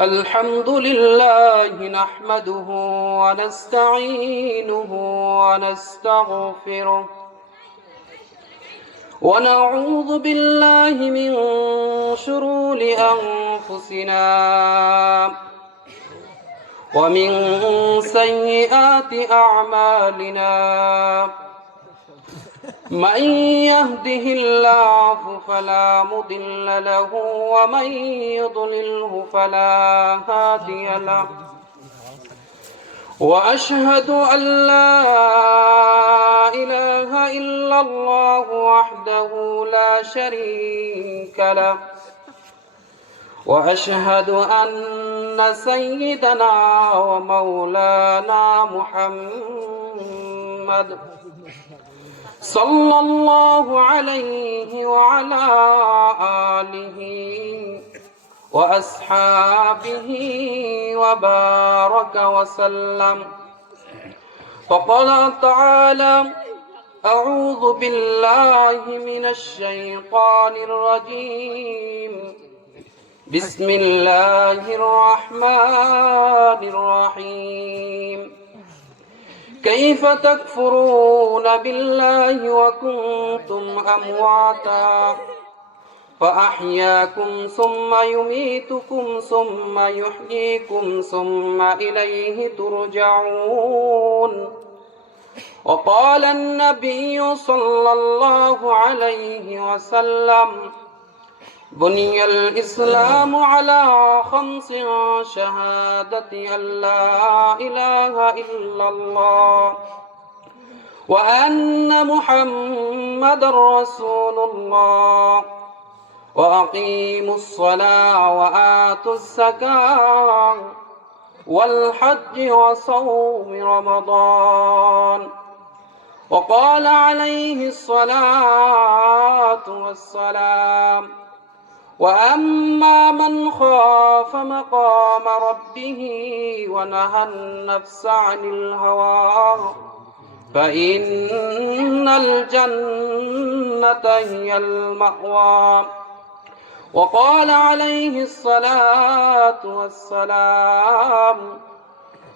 الحمد لله نحمده ونستعينه ونستغفره ونعوذ بالله من شرور أنفسنا ومن سيئات أعمالنا من يهده الله فلا مضل له ومن يضلله فلا هادي له وأشهد أن لا إله إلا الله وحده لا شريك له وأشهد أن سيدنا ومولانا محمد صلى الله عليه وعلى آله وأصحابه وبارك وسلم فقال تعالى أعوذ بالله من الشيطان الرجيم بسم الله الرحمن الرحيم كيف تكفرون بالله وكنتم أمواتا فأحياكم ثم يميتكم ثم يحييكم ثم إليه ترجعون وقال النبي صلى الله عليه وسلم بني الإسلام على 5 شهادة أن لا إله إلا الله وأن محمد رسول الله وأقيموا الصلاة وآتوا الزكاة والحج وصوم رمضان وقال عليه الصلاة والسلام وأما من خاف مقام ربه ونهى النفس عن الهوى فإن الجنة هي المأوى وقال عليه الصلاة والسلام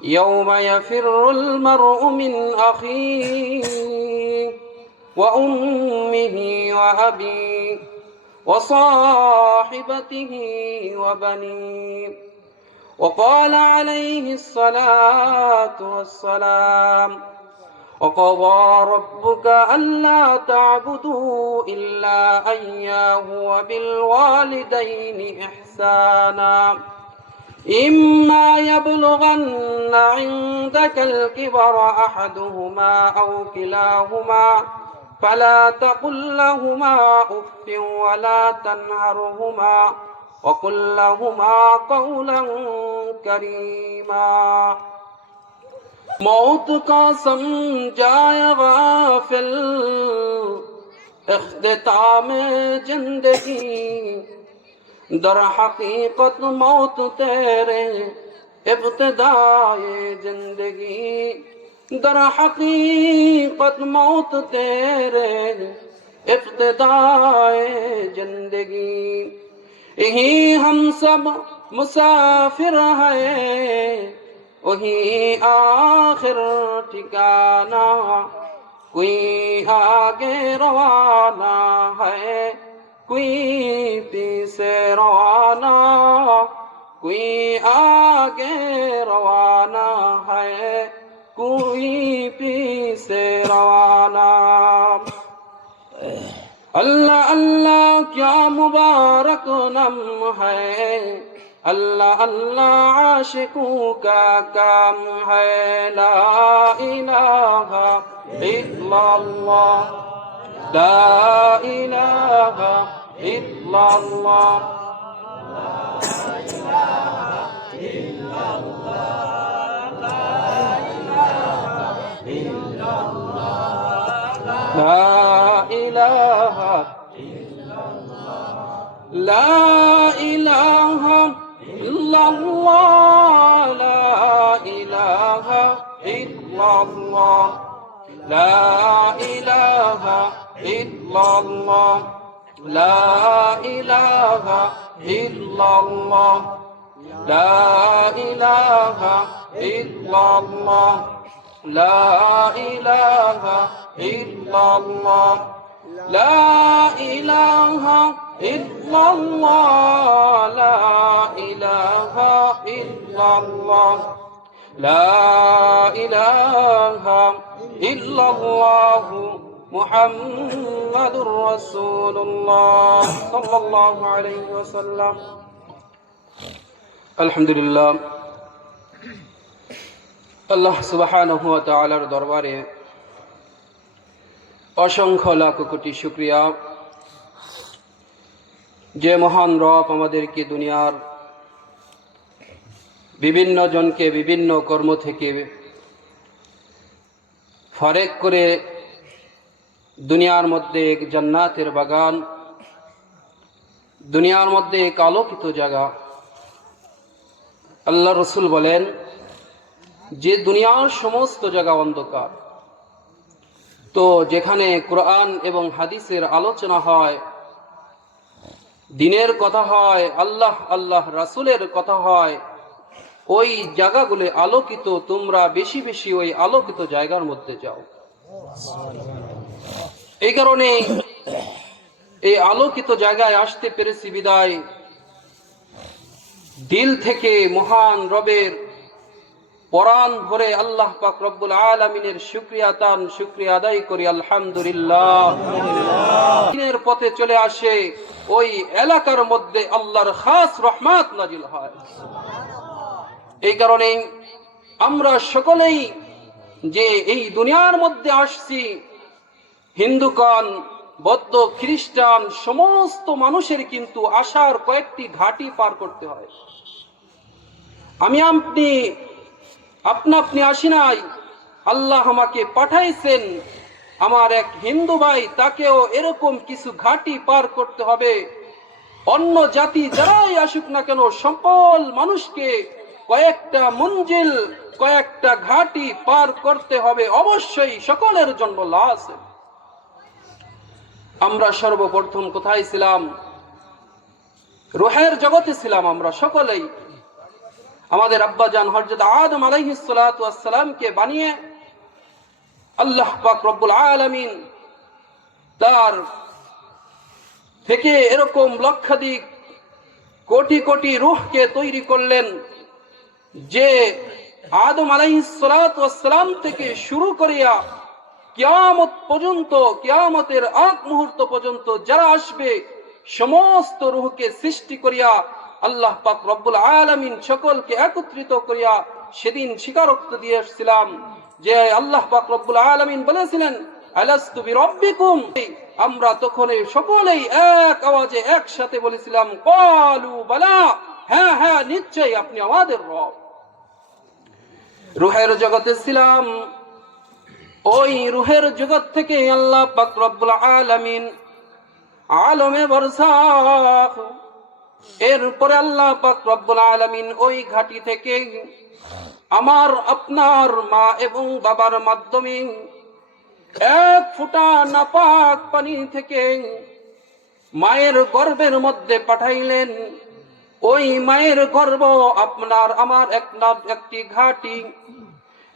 يوم يفر المرء من أخيه وأمه وأبيه وصاحبته وبنيه وقال عليه الصلاة والسلام وقضى ربك ألا تعبدوا إلا إياه وبالوالدين إحسانا إما يبلغن عندك الكبر أحدهما أو كلاهما فلا تقل لهما أف ولا تنهرهما وقل لهما قولا كريما मौत का समझाए गाफिल इख्तिताम जिंदगी दर हकीकत मौत तेरे इब्तिदाए जिंदगी दर हकीकत मौत तेरे इब्तिदाए जिंदगी यही हम सब मुसाफिर हैं वही आखिर ठिकाना कोई आगे रवाना है कोई पीछे रवाना कोई आगे रवाना है कोई पीछे रवाना अल्लाह अल्लाह क्या मुबारक नाम है अल्लाह अल्लाह आशिकों का काम है ला इलाहा इल्लल्लाह ला इलाहा इल्लल्लाह ला इलाहा ला इलाहा इल्लल्लाह ला इलाहा इल्लल्लाह ला इलाहा इल्लल्लाह ला इलाहा इल्लल्लाह লা ইলাহা ইল্লাল্লাহ লা ইলাহা ইল্লাল্লাহ লা ইলাহা ইল্লাল্লাহ লা ইলাহা ইল্লাল্লাহ লা ইলাহা ইল্লাল্লাহ মুহাম্মাদুর রাসূলুল্লাহ সাল্লাল্লাহু আলাইহি ওয়াসাল্লাম। আলহামদুলিল্লাহ, আল্লাহ সুবহানাহু ওয়া তাআলার দরবারে অসংখ্য লাখ কোটি শুকরিয়া যে মহান রব আমাদেরকে দুনিয়ার বিভিন্ন জনকে বিভিন্ন কর্ম থেকে ফারেক করে দুনিয়ার মধ্যে এক জান্নাতের বাগান, দুনিয়ার মধ্যে এক আলোকিত জায়গা। আল্লাহ রসুল বলেন যে দুনিয়ার সমস্ত জায়গা অন্ধকার, তো যেখানে কোরআন এবং হাদিসের আলোচনা হয়, দিনের কথা হয়, আল্লাহ আল্লাহ রাসূলের কথা হয়, ওই জায়গাগুলো আলোকিত। তোমরা বেশি বেশি ওই আলোকিত জায়গার মধ্যে যাও। এই কারণে এই আলোকিত জায়গায় আসতে পেরেছি বিদায় দিল থেকে মহান রবের পরাণ ভরে আল্লাহ পাক রব্বুল আলামিনের শুকরিয়া আদায় করি। আলহামদুলিল্লাহ। দিনের পথে চলে আসে, ওই এলাকার মধ্যে আল্লাহর খাস রহমত নাজিল হয়। এই কারণে আমরা সকলেই যে এই দুনিয়ার মধ্যে আসছি, হিন্দুগণ, বৌদ্ধ, খ্রিস্টান, সমস্ত মানুষের কিন্তু আসার কয়েকটি ঘাটি পার করতে হয়। আমি আপনি আসি নাই, আল্লাহ আমাকে পাঠাইছেন। আমার এক হিন্দু ভাই, তাকেও এরকম কিছু ঘাটি পার করতে হবে। অন্য জাতি যারাই আসুক না কেন, সকল মানুষকে কয়েকটা মঞ্জিল, কয়েকটা ঘাটি পার করতে হবে। অবশ্যই সকলের জন্য লাভ আছে। আমরা সর্বপ্রথম কোথায় ছিলাম? রূহের জগতে ছিলাম আমরা সকলেই। আমাদের আব্বাজান হযরত আদম আলাইহিস সালাতু ওয়াস সালামকে বানিয়ে আল্লাহ পাক রব্বুল আলামিন তার থেকে এরকম লক্ষাধিক কোটি কোটি রূহকে তৈরি করলেন, যে আদম আলাইহিস সালাতু ওয়াস সালাম থেকে শুরু করিয়া কিয়ামত পর্যন্ত, কিয়ামতের আগ মুহূর্ত পর্যন্ত যারা আসবে, সমস্ত রূহকে সৃষ্টি করিয়া আল্লাহ পাক রব্বুল আলামিন সকলকে একত্রিত করিয়া সেদিন স্বীকারোক্তি দিয়ে এসেছিলাম যে আল্লাহ পাক রব্বুল আলামিন বলেছিলেন, আলাস্তু বিরাব্বিকুম। আমরা তখন সকলেই এক আওয়াজে একসাথে বলেছিলাম, ক্বালু বালা, হ্যাঁ হ্যাঁ নিশ্চয়ই আপনি আমাদের রব। রূহের জগতে ছিলাম। ওই রূহের জগৎ থেকে আল্লাহ পাক রব্বুল আলামিন আলমে বারযাখ, এরপরে আল্লাহ পাক রব্বুল আলামিন ওই ঘাটি থেকে আমার আপনার মা এবং বাবার মাধ্যমে এক ফোঁটা নাপাক পানি থেকে মায়ের গর্ভের মধ্যে পাঠাইলেন। ওই মায়ের গর্ভ আপনার আমার একটি ঘাটি,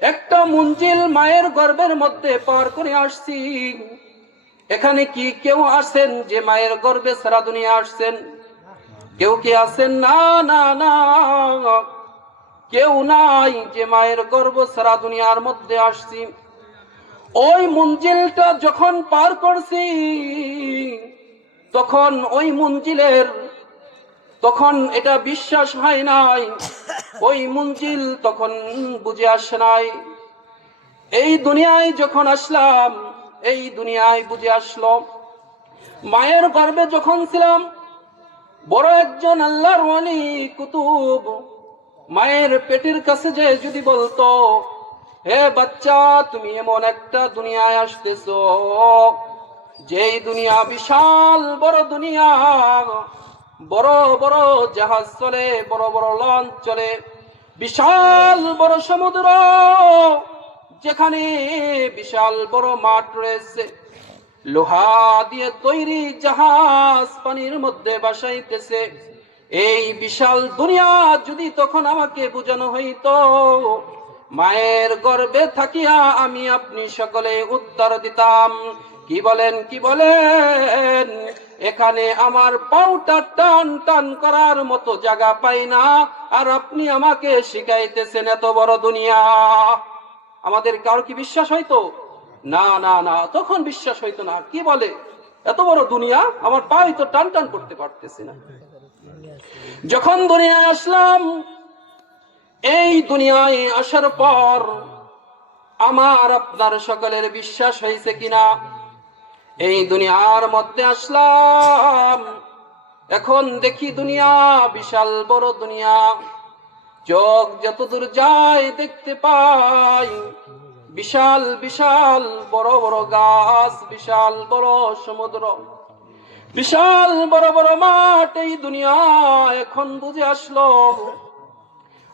একটা মঞ্জিল মায়ের গর্ভের মধ্যে পার করে আসছি। এখানে কি কেউ আসেন যে মায়ের গর্ভে সারা দুনিয়া আসছেন? কেউ কি আছেন? না না না, কেউ নাই যে মায়ের গর্ভ সারা দুনিয়ার মধ্যে আসছি। ওই মঞ্জিলটা যখন পার করছি, তখন ওই মঞ্জিলের তখন এটা বিশ্বাস হয় নাই, ওই মঞ্জিল তখন বুঝে আসে নাই। এই দুনিয়ায় যখন আসলাম, এই দুনিয়ায় বুঝে আসলো। মায়ের গর্ভে যখন ছিলাম, বড় একজন আল্লাহর ওয়ালি কুতুব মায়ের পেটের কাছে যে যদি বলতো, হে বাচ্চা, তুমি এমন একটা দুনিয়ায় আসতেছো, যেই দুনিয়া বিশাল বড় দুনিয়া, বড় বড় জাহাজ চলে, বড় বড় লঞ্চ চলে, বিশাল বড় সমুদ্র, যেখানে বিশাল বড় মাঠ রয়েছে, লোহা দিয়ে তৈরি জাহাজ পানির মধ্যে ভাসাইতেছে, এই বিশাল দুনিয়া যদি তখন আমাকে বোঝানো হইতো, মায়ের গর্ভে থাকিয়া আমি আপনি সকলে উত্তর দিতাম, কি বলেন কি বলেন, এখানে আমার পাউটা টান টান করার মতো জায়গা পাই না, আর আপনি আমাকে শিখাইতেছেন এত বড় দুনিয়া। আমাদের কারো কি বিশ্বাস হইতো? না না না, তখন বিশ্বাস হইতো না। কি বলে, এত বড় দুনিয়া, আমার পাই তো টান টান করতে পারতেছি না। যখন দুনিয়ায় আসলাম, এই দুনিয়ায় আসার পর আমার আপনার সকলের বিশ্বাস হয়েছে কিনা, এই দুনিয়ার মধ্যে আসলাম, এখন দেখি দুনিয়া বিশাল বড় দুনিয়া, চোখ যতদূর যায় দেখতে পাই বিশাল বিশাল বড় বড় গাছ, বিশাল বড় সমুদ্র, বিশাল বড় বড় মাঠ। এই দুনিয়া এখন বুঝে আসলো,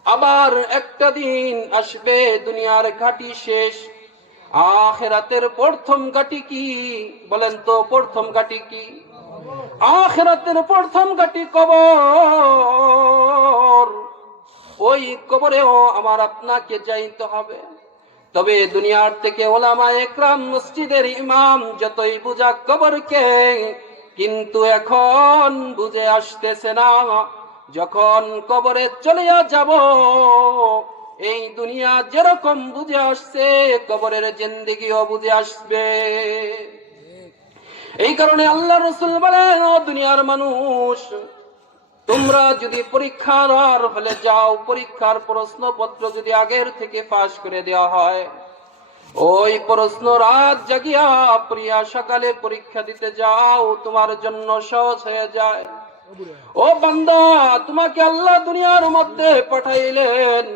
আবার একটা দিন আসবে দুনিয়ার ঘাটি শেষ, আখিরাতের প্রথম ঘাটি কি বলেন তো? প্রথম ঘাটি কি? আখিরাতের প্রথম ঘাটি কবর। ওই কবরেও আমার আপনাকে যাইতে হবে। তবে দুনিয়ার থেকে ওলামায়ে একরাম, মসজিদের ইমাম যতই বুঝাক কবরকে, কিন্তু এখন বুঝে আসতেছে না। যখন কবরে চলিয়া যাব, এই দুনিয়া যেরকম বুঝে আসছে, কবরের জিন্দেগিও বুঝে আসবে। এই কারণে আল্লাহ রাসূল বলেন, ও দুনিয়ার মানুষ, তোমরা যদি পরীক্ষার হলে যাও, পরীক্ষার প্রশ্নপত্র যদি আগের থেকে ফাঁস করে দেওয়া হয়, ওই প্রশ্ন রাত জাগিয়া প্রিয়া সকালে পরীক্ষা দিতে যাও, তোমার জন্য সহজ হয়ে যায়। ও বান্দা, তোমাকে আল্লাহ দুনিয়ার মধ্যে পাঠাইলেন,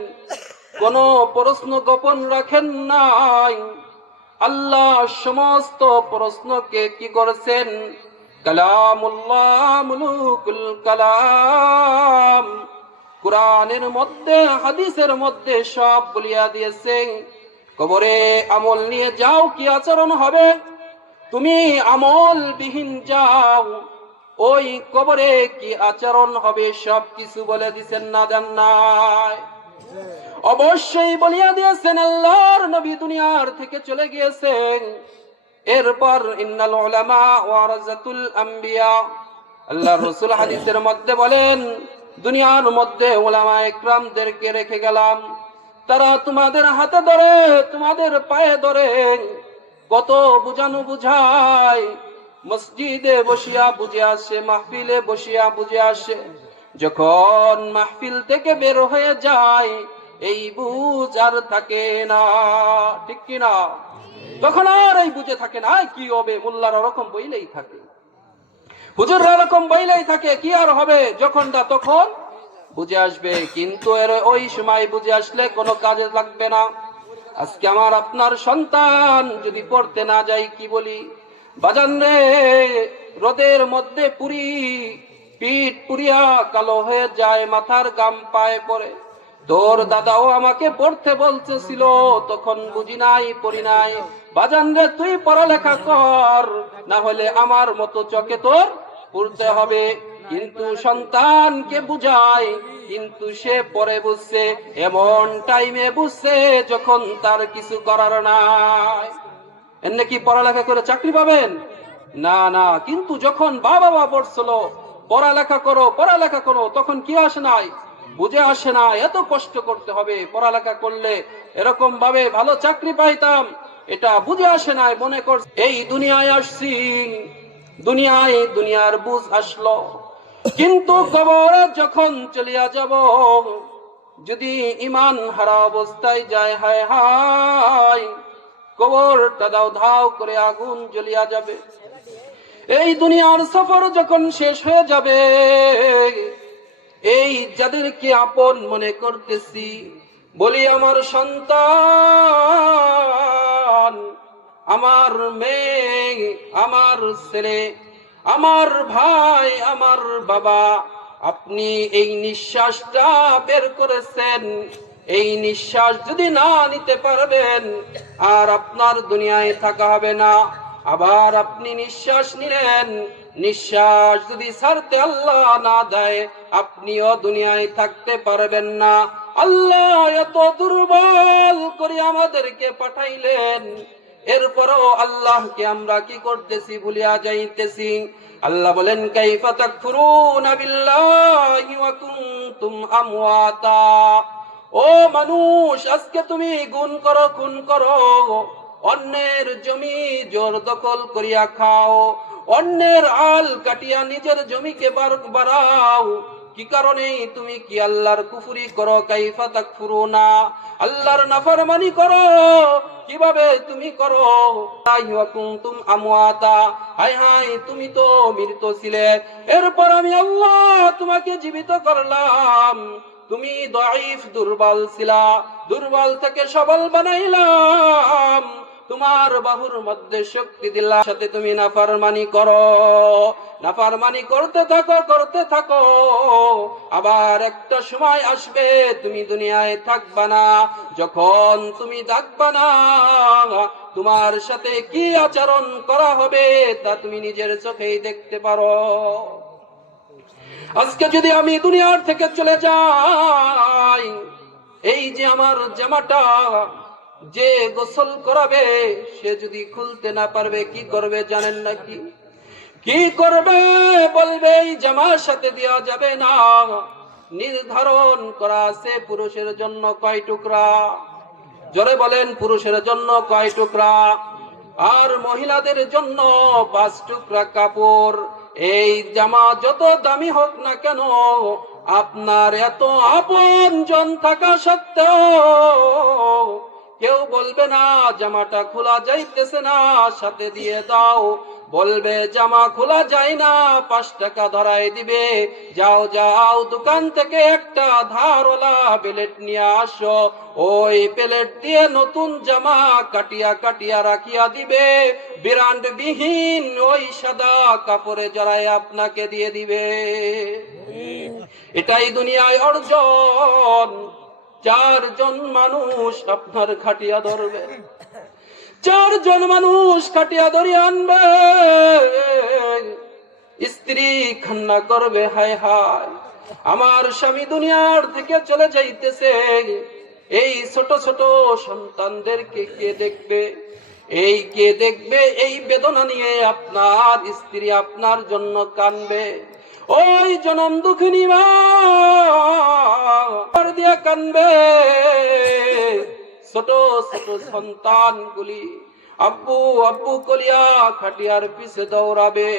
কোন প্রশ্ন গোপন রাখেন নাই। আল্লাহ সমস্ত প্রশ্নকে কি করেছেন? কালামুল্লাহ, মুলুকুল কালাম, কুরআনের মধ্যে হাদিসের মধ্যে সব বলিয়া দিয়েছে। কবরে আমল নিয়ে যাও, কি আচরণ হবে। তুমি আমল বিহীন যাও, ওই কবরে কি আচরণ হবে সব কিছু বলে দিছেন না? দেন নাই? অবশ্যই বলিয়া দিয়েছেন। আল্লাহর নবী দুনিয়ার থেকে চলে গিয়েছেন, এরপর ইন্নাল উলামা ওয়ারাসাতুল আম্বিয়া, আল্লাহর রাসূল হাদিসের মধ্যে বলেন, দুনিয়ার মধ্যে উলামা ইকরামদেরকে রেখে গেলাম, তারা তোমাদের হাতে ধরে, তোমাদের পায়ে ধরে, কত বুঝানো বুঝায়, মসজিদে বসিয়া বুঝে আসে, মাহফিলে বসিয়া বুঝে আসে, যখন মাহফিল থেকে বের হয়ে যায় এই বুঝ আর থাকে না। ঠিক কিনা? তখন আর এই বুঝে থাকে না। কি হবে? মোল্লার ওরকম বইলেই থাকে, হুজুররা এরকম বইলেই থাকে, কি আর হবে? যখনটা তখন বুঝে আসবে, কিন্তু এর ওই সময় বুঝে আসলে কোনো কাজে লাগবে না। আজকে আমার আপনার সন্তান যদি পড়তে না যায়, কি বলি বাজান রে, রোদের মধ্যে পুরি পিঠ পুরিয়া কালো হয়ে যায়, মাথার গাম পায়ে পড়ে। তোর দাদাও আমাকে পড়তে বলতেছিল, তখন বুঝি নাই, পড়ি নাই। বাজান রে, তুই পড়ালেখা কর, না হলে আমার মতো চকে তোর পড়তে হবে। কিন্তু সন্তানকে বুঝায়, কিন্তু সে পরে বুঝছে, এমন টাইমে বুঝছে যখন তার কিছু করার নাই। এমনি কি পড়ালেখা করে চাকরি পাবেন? না না। কিন্তু যখন বাবা পড়ছিল, পড়ালেখা করো পড়ালেখা করো, তখন কি আসে নাই? বুঝে আসে না এত কষ্ট করতে হবে, পড়ালেখা করলে এরকম ভাবে ভালো চাকরি পাইতাম, এটা বুঝে আসে নাই। মনে কর এই দুনিয়ায় আসছি, দুনিয়ায় দুনিয়ার বুঝ আসলো, কিন্তু কবরে যখন চলিয়া যাব, যদি ইমান হারা অবস্থায় যায়, হায় হায়, কবরটা দাও ধাও করে আগুন জ্বলিয়া যাবে। এই দুনিয়ার সফর যখন শেষ হয়ে যাবে, এই যাদেরকে আপন মনে করতেছি, বলি আমার সন্তান, আমার মেয়ে, আমার ছেলে, আমার ভাই, আমার বাবা, আপনি এই নিঃশ্বাসটা বের করেছেন, এই নিঃশ্বাস যদি না নিতে পারবেন, আর আপনার দুনিয়ায় থাকা হবে না। আবার আপনি নিঃশ্বাস নিলেন, নিঃশ্বাস যদি ছাড়তে আল্লাহ না দেয়, আপনিও দুনিয়ায় থাকতে পারবেন না। আল্লাহ এত দুর্বল করে আমাদেরকে পাঠাইলেন, এরপরও আল্লাহকে আমরা কি করতেছি? ভুলিয়া যাইতেছি। আল্লাহ বলেন, কাইফা তাকফুরুনা বিল্লাহি ওয়া কুনতুম আমওয়াতা। ও মানুষ, আজকে তুমি গুণ করো, খুন করো, অন্যের জমি জোর দখল করিয়া খাও, অন্যের আল কাটিয়া নিজের জমিকে বাড়াও। কি কারণে? তুমি কি আল্লাহর কুফরি করো? কাইফা তাকফুরুনা, আল্লাহর নাফরমানি করো। কিভাবে তুমি করো? ওয়া কুনতুম আমওয়াতা, হায় হায়, তুমি তো মৃত ছিলে, এরপর আমি আল্লাহ তোমাকে জীবিত করলাম। তুমি দাঈফ, দুর্বল ছিলা, দুর্বল থেকে সবল বানাইলাম, তোমার বাহুর মধ্যে শক্তি দিলাম, সাথে তুমি নাফরমানি করো। নাফরমানি করতে থাকো, করতে থাকো, আবার একটা সময় আসবে তুমি দুনিয়ায় থাকবা না। যখন তুমি থাকবা না, তোমার সাথে কি আচরণ করা হবে তা তুমি নিজের চোখেই দেখতে পারো। আজকে যদি আমি দুনিয়ার থেকে চলে যাই, এই যে আমার জামাটা যে গোসল করাবে, সে যদি খুলতে না পারবে, কি করবে জানেন নাকি? কি করবে? বলবে এই জামার সাথে দেওয়া যাবে না। নির্ধারণ করা আছে পুরুষের জন্য কয় টুকরা? জোরে বলেন, পুরুষের জন্য কয় টুকরা? আর মহিলাদের জন্য 5 টুকরা কাপড়। এই জামা যত দামি হোক না কেন, আপনার এত আপন জন থাকা সত্ত্বেও কেউ বলবে না জামাটা খোলা যাইতেছে না, সাথে দিয়ে দাও। বলবে জামা খোলা যায় না, 5 টাকা ধরাই দিবে। যাও যাও, দোকান থেকে একটা ধারওয়ালা প্লেট নিয়ে আসো, ওই প্লেট দিয়ে নতুন জামা কাটিয়া কাটিয়া রাখিয়া দিবে, ব্র্যান্ড বিহীন ওই সাদা কাপড়ে জড়ায় আপনাকে দিয়ে দিবে। এটাই দুনিয়ায় অর্জন। 4 জন মানুষ আপনার খাটিয়া ধরবে, 4 জন মানুষ খাটিয়া ধরিয়া আনবে, স্ত্রী কান্না করবে, হায় হায় আমার স্বামী দুনিয়ার থেকে চলে যাইতেছে, এই ছোট ছোট সন্তানদেরকে কে দেখবে? এই কে দেখবে? এই বেদনা নিয়ে আপনার স্ত্রী আপনার জন্য কানবে। ওই জনম দুঃখিনী মা দিয়া কানবে। ছোট ছোট সন্তানগুলি আব্বু আব্বু কলিয়া খাটিয়ার পিছে দৌড়াবে।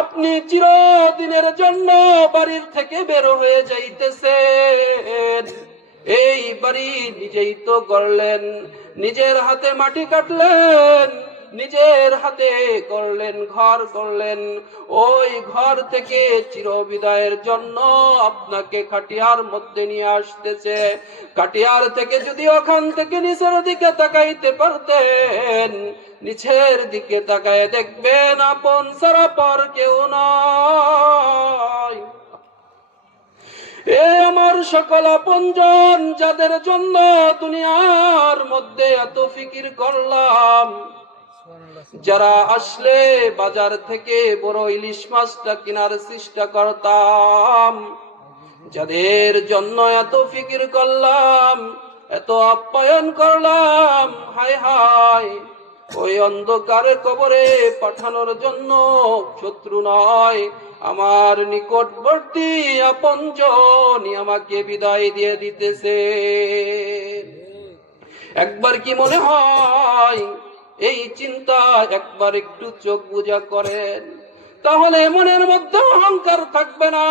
আপনি চিরদিনের জন্য বাড়ির থেকে বের হয়ে যাইতেছেন, এই বাড়ি নিজেই তো গড়লেন, নিজের হাতে মাটি কাটলেন, নিজের হাতে করলেন ঘর করলেন, ওই ঘর থেকে চিরবিদায়ের জন্য আপনাকে খাটিয়ার মধ্যে নিয়ে আসতেছে। খাটিয়ার থেকে যদি ওখান থেকে নিচের দিকে তাকাইতে পারতেন, নিচের দিকে তাকায় দেখবেন আপন ছাড়া পর কেউ নয়। এ আমার সকল আপনজন, যাদের জন্য দুনিয়ার মধ্যে এত ফিকির করলাম, যারা আসলে বাজার থেকে বড় ইলিশ মাছটা কেনার চেষ্টা করতাম, যাদের জন্য এত ফিকির করলাম, এত আপ্যায়ন করলাম, হায় হায়, ওই অন্ধকারে কবরে পাঠানোর জন্য শত্রু নয়, আমার নিকটবর্তী আপনজনই আমাকে বিদায় দিয়ে দিতেছে। একবার কি মনে হয়? এই চিন্তা একবার একটু চোখ বুজা করেন, তাহলে মনের মধ্যে অহংকার থাকবে না,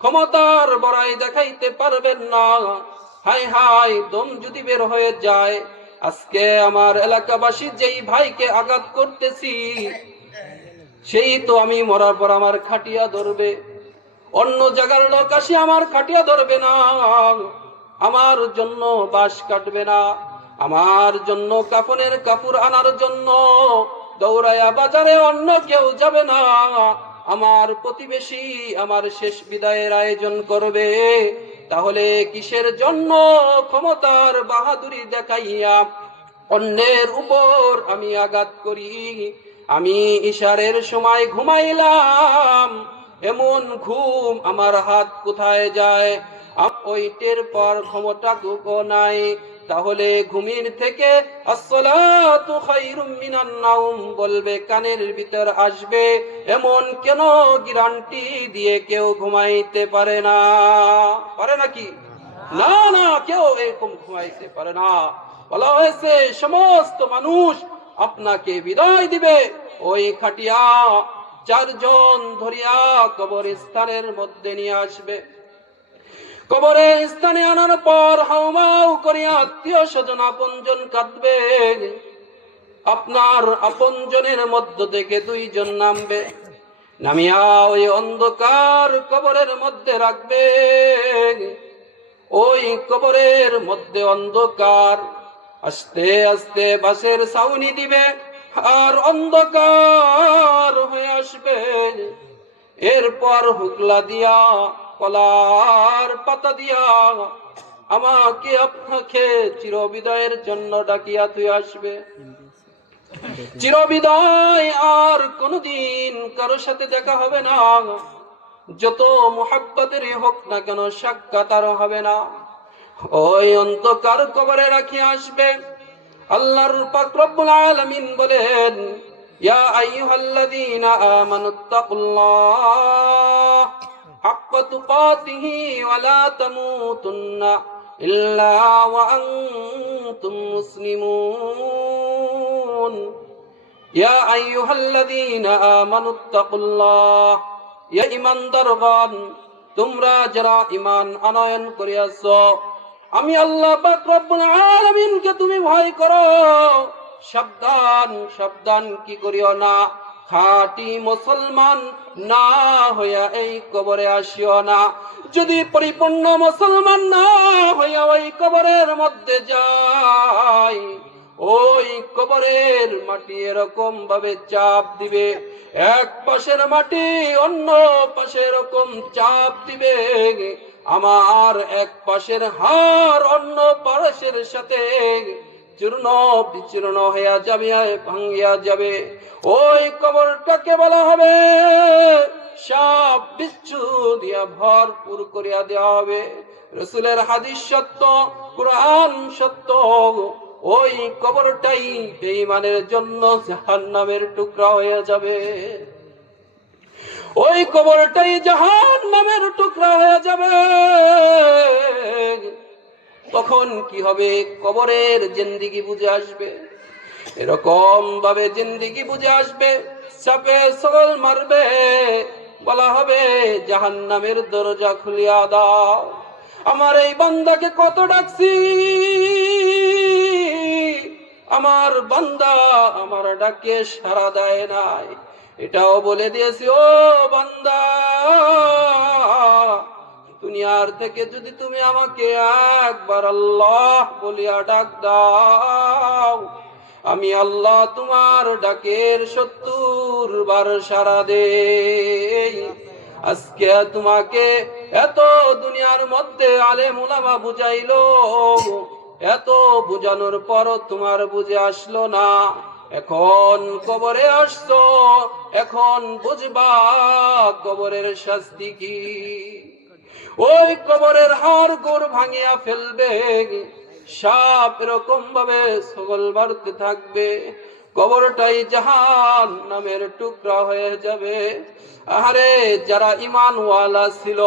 ক্ষমতার বড়াই দেখাইতে পারবেন না। হায় হায়, দম যদি বের হয়ে যায়। আজকে আমার এলাকাবাসী যেই ভাইকে আঘাত করতেছি, সেই তো আমি মরার পর আমার খাটিয়া ধরবে, অন্য জায়গার লোক আসি আমার খাটিয়া ধরবে না, আমার জন্য বাঁশ কাটবে না, আমার জন্য কাফনের কাপড় আনার জন্য দৌড়ায়া বাজারে অন্য কেউ যাবে না, আমার প্রতিবেশী আমার শেষ বিদায়ের আয়োজন করবে। তাহলে কিসের জন্য ক্ষমতার বাহাদুরি দেখাইয়া অন্যের উপর আমি আঘাত করি? আমি ইশারের সময় ঘুমাইলাম, এমন ঘুম আমার হাত কোথায় যায়, ওই টের পর ক্ষমতাটুকু নাই। তাহলে ঘুমের থেকে আসসালাতু খায়রুম মিনান নাওম বলবে কানের ভিতর আসবে, এমন কেন গ্যারান্টি দিয়ে কেউ ঘুমাইতে পারে না? পারে নাকি? না না, কেউ এরকম ঘুমাইতে পারে না। বলা হয়েছে সমস্ত মানুষ আপনাকে বিদায় দিবে, ওই খাটিয়া চারজন ধরিয়া কবরস্থানের মধ্যে নিয়ে আসবে। কবরের স্থানে আনার পর হাউমাউ করিয়া আত্মীয় স্বজন আপনজন কাঁদবে। আপনার আপনজনের মধ্য থেকে দুইজন নামবে, নামিয়া ওই অন্ধকার কবরের মধ্যে রাখবে। ওই কবরের মধ্যে অন্ধকার, আস্তে আস্তে বাঁশের ছাউনি দিবে আর অন্ধকার হয়ে আসবে। এরপর হুকলা দিয়া কলার পাতা দিয়া আমাকে আপনাকে চিরবিদায়ের জন্য ডাকিয়া তুই আসবে। চিরবিদায়, আর কোনদিন কারোর সাথে দেখা হবে না, যত মুহাব্বতের হোক না কেন সাক্ষাৎ আর হবে না। ওই অন্ধকার কবরে রাখিয়া আসবে। আল্লাহর পাক রব্বুল আলামিন বলেন, ইয়া আইয়ুহাল্লাযীনা আমানুত্তাকুল্লাহ হাক্কা তুকাতিহি ওয়া লা তামুতুন্না ইল্লা ওয়া আনতুম মুসলিমুন। ইয়া আইয়ুহাল্লাযীনা আমানুত্তাকুল্লাহ, ইয়া ঈমানদারগণ, তোমরা যারা ঈমান আনয়ন করিয়াছ, আমি আল্লাহ পাক রব্বুল আলামিনকে তুমি ভয় করো। সাবধান সাবধান, কি করিও না, খাঁটি মুসলমান না হইয়া এই কবরে আসিও না। যদি পরিপূর্ণ মুসলমান না হইয়া ওই কবরের মধ্যে যাই, ওই কবরের মাটি এরকম ভাবে চাপ দিবে, এক পাশের মাটি অন্য পাশে এরকম চাপ দিবে, আমার এক পাশের হাড় অন্য পাশের সাথে চূর্ণ বিচূর্ণ হইয়া যাবে, ভাঙ্গিয়া যাবে। ওই কবরটাকে বলা হবে সাপ বিচ্ছু দিয়া ভরপুর করিয়া দেওয়া হবে। রাসূলের হাদিস সত্য, কুরআন সত্য। ওই কবরটাই বেঈমানের জন্য জাহান্নামের টুকরা হয়ে যাবে। ওই কবরটাই জাহান্নামের টুকরা হয়ে যাবে। তখন কি হবে? কবরের জিন্দেগি বুঝে আসবে, এরকম ভাবে জিন্দেগি বুঝে আসবে, চাপে সকল মারবে, বলা হবে জাহান্নামের দরজা খুলিয়া দাও। আমার এই বান্দাকে কত ডাকছি, আমার বান্দা আমার ডাকে সাড়া দেয় নাই। এটাও বলে দিয়েছি, ও বান্দা, দুনিয়ার থেকে যদি তুমি আমাকে একবার আল্লাহ বলিয়া ডাক দাও, আমি আল্লাহ তোমার ডাকের ৭০ বার সাড়া দেই। আজকে তোমাকে এত দুনিয়ার মধ্যে আলেম উলামা বুঝাইলো, এত বুঝানোর পর তোমার বুঝে আসলো না। এখন কবরে আসছো, এখন বুঝবা কবরের শাস্তি কি। ওই কবরের হাড় গোড় ভাঙিয়া ফেলবে, সাপ এরকম ভাবে সকল বাড়তে থাকবে, কবরটাই জাহান্নামের টুকরা হয়ে যাবে। আরে যারা ঈমানওয়ালা ছিল,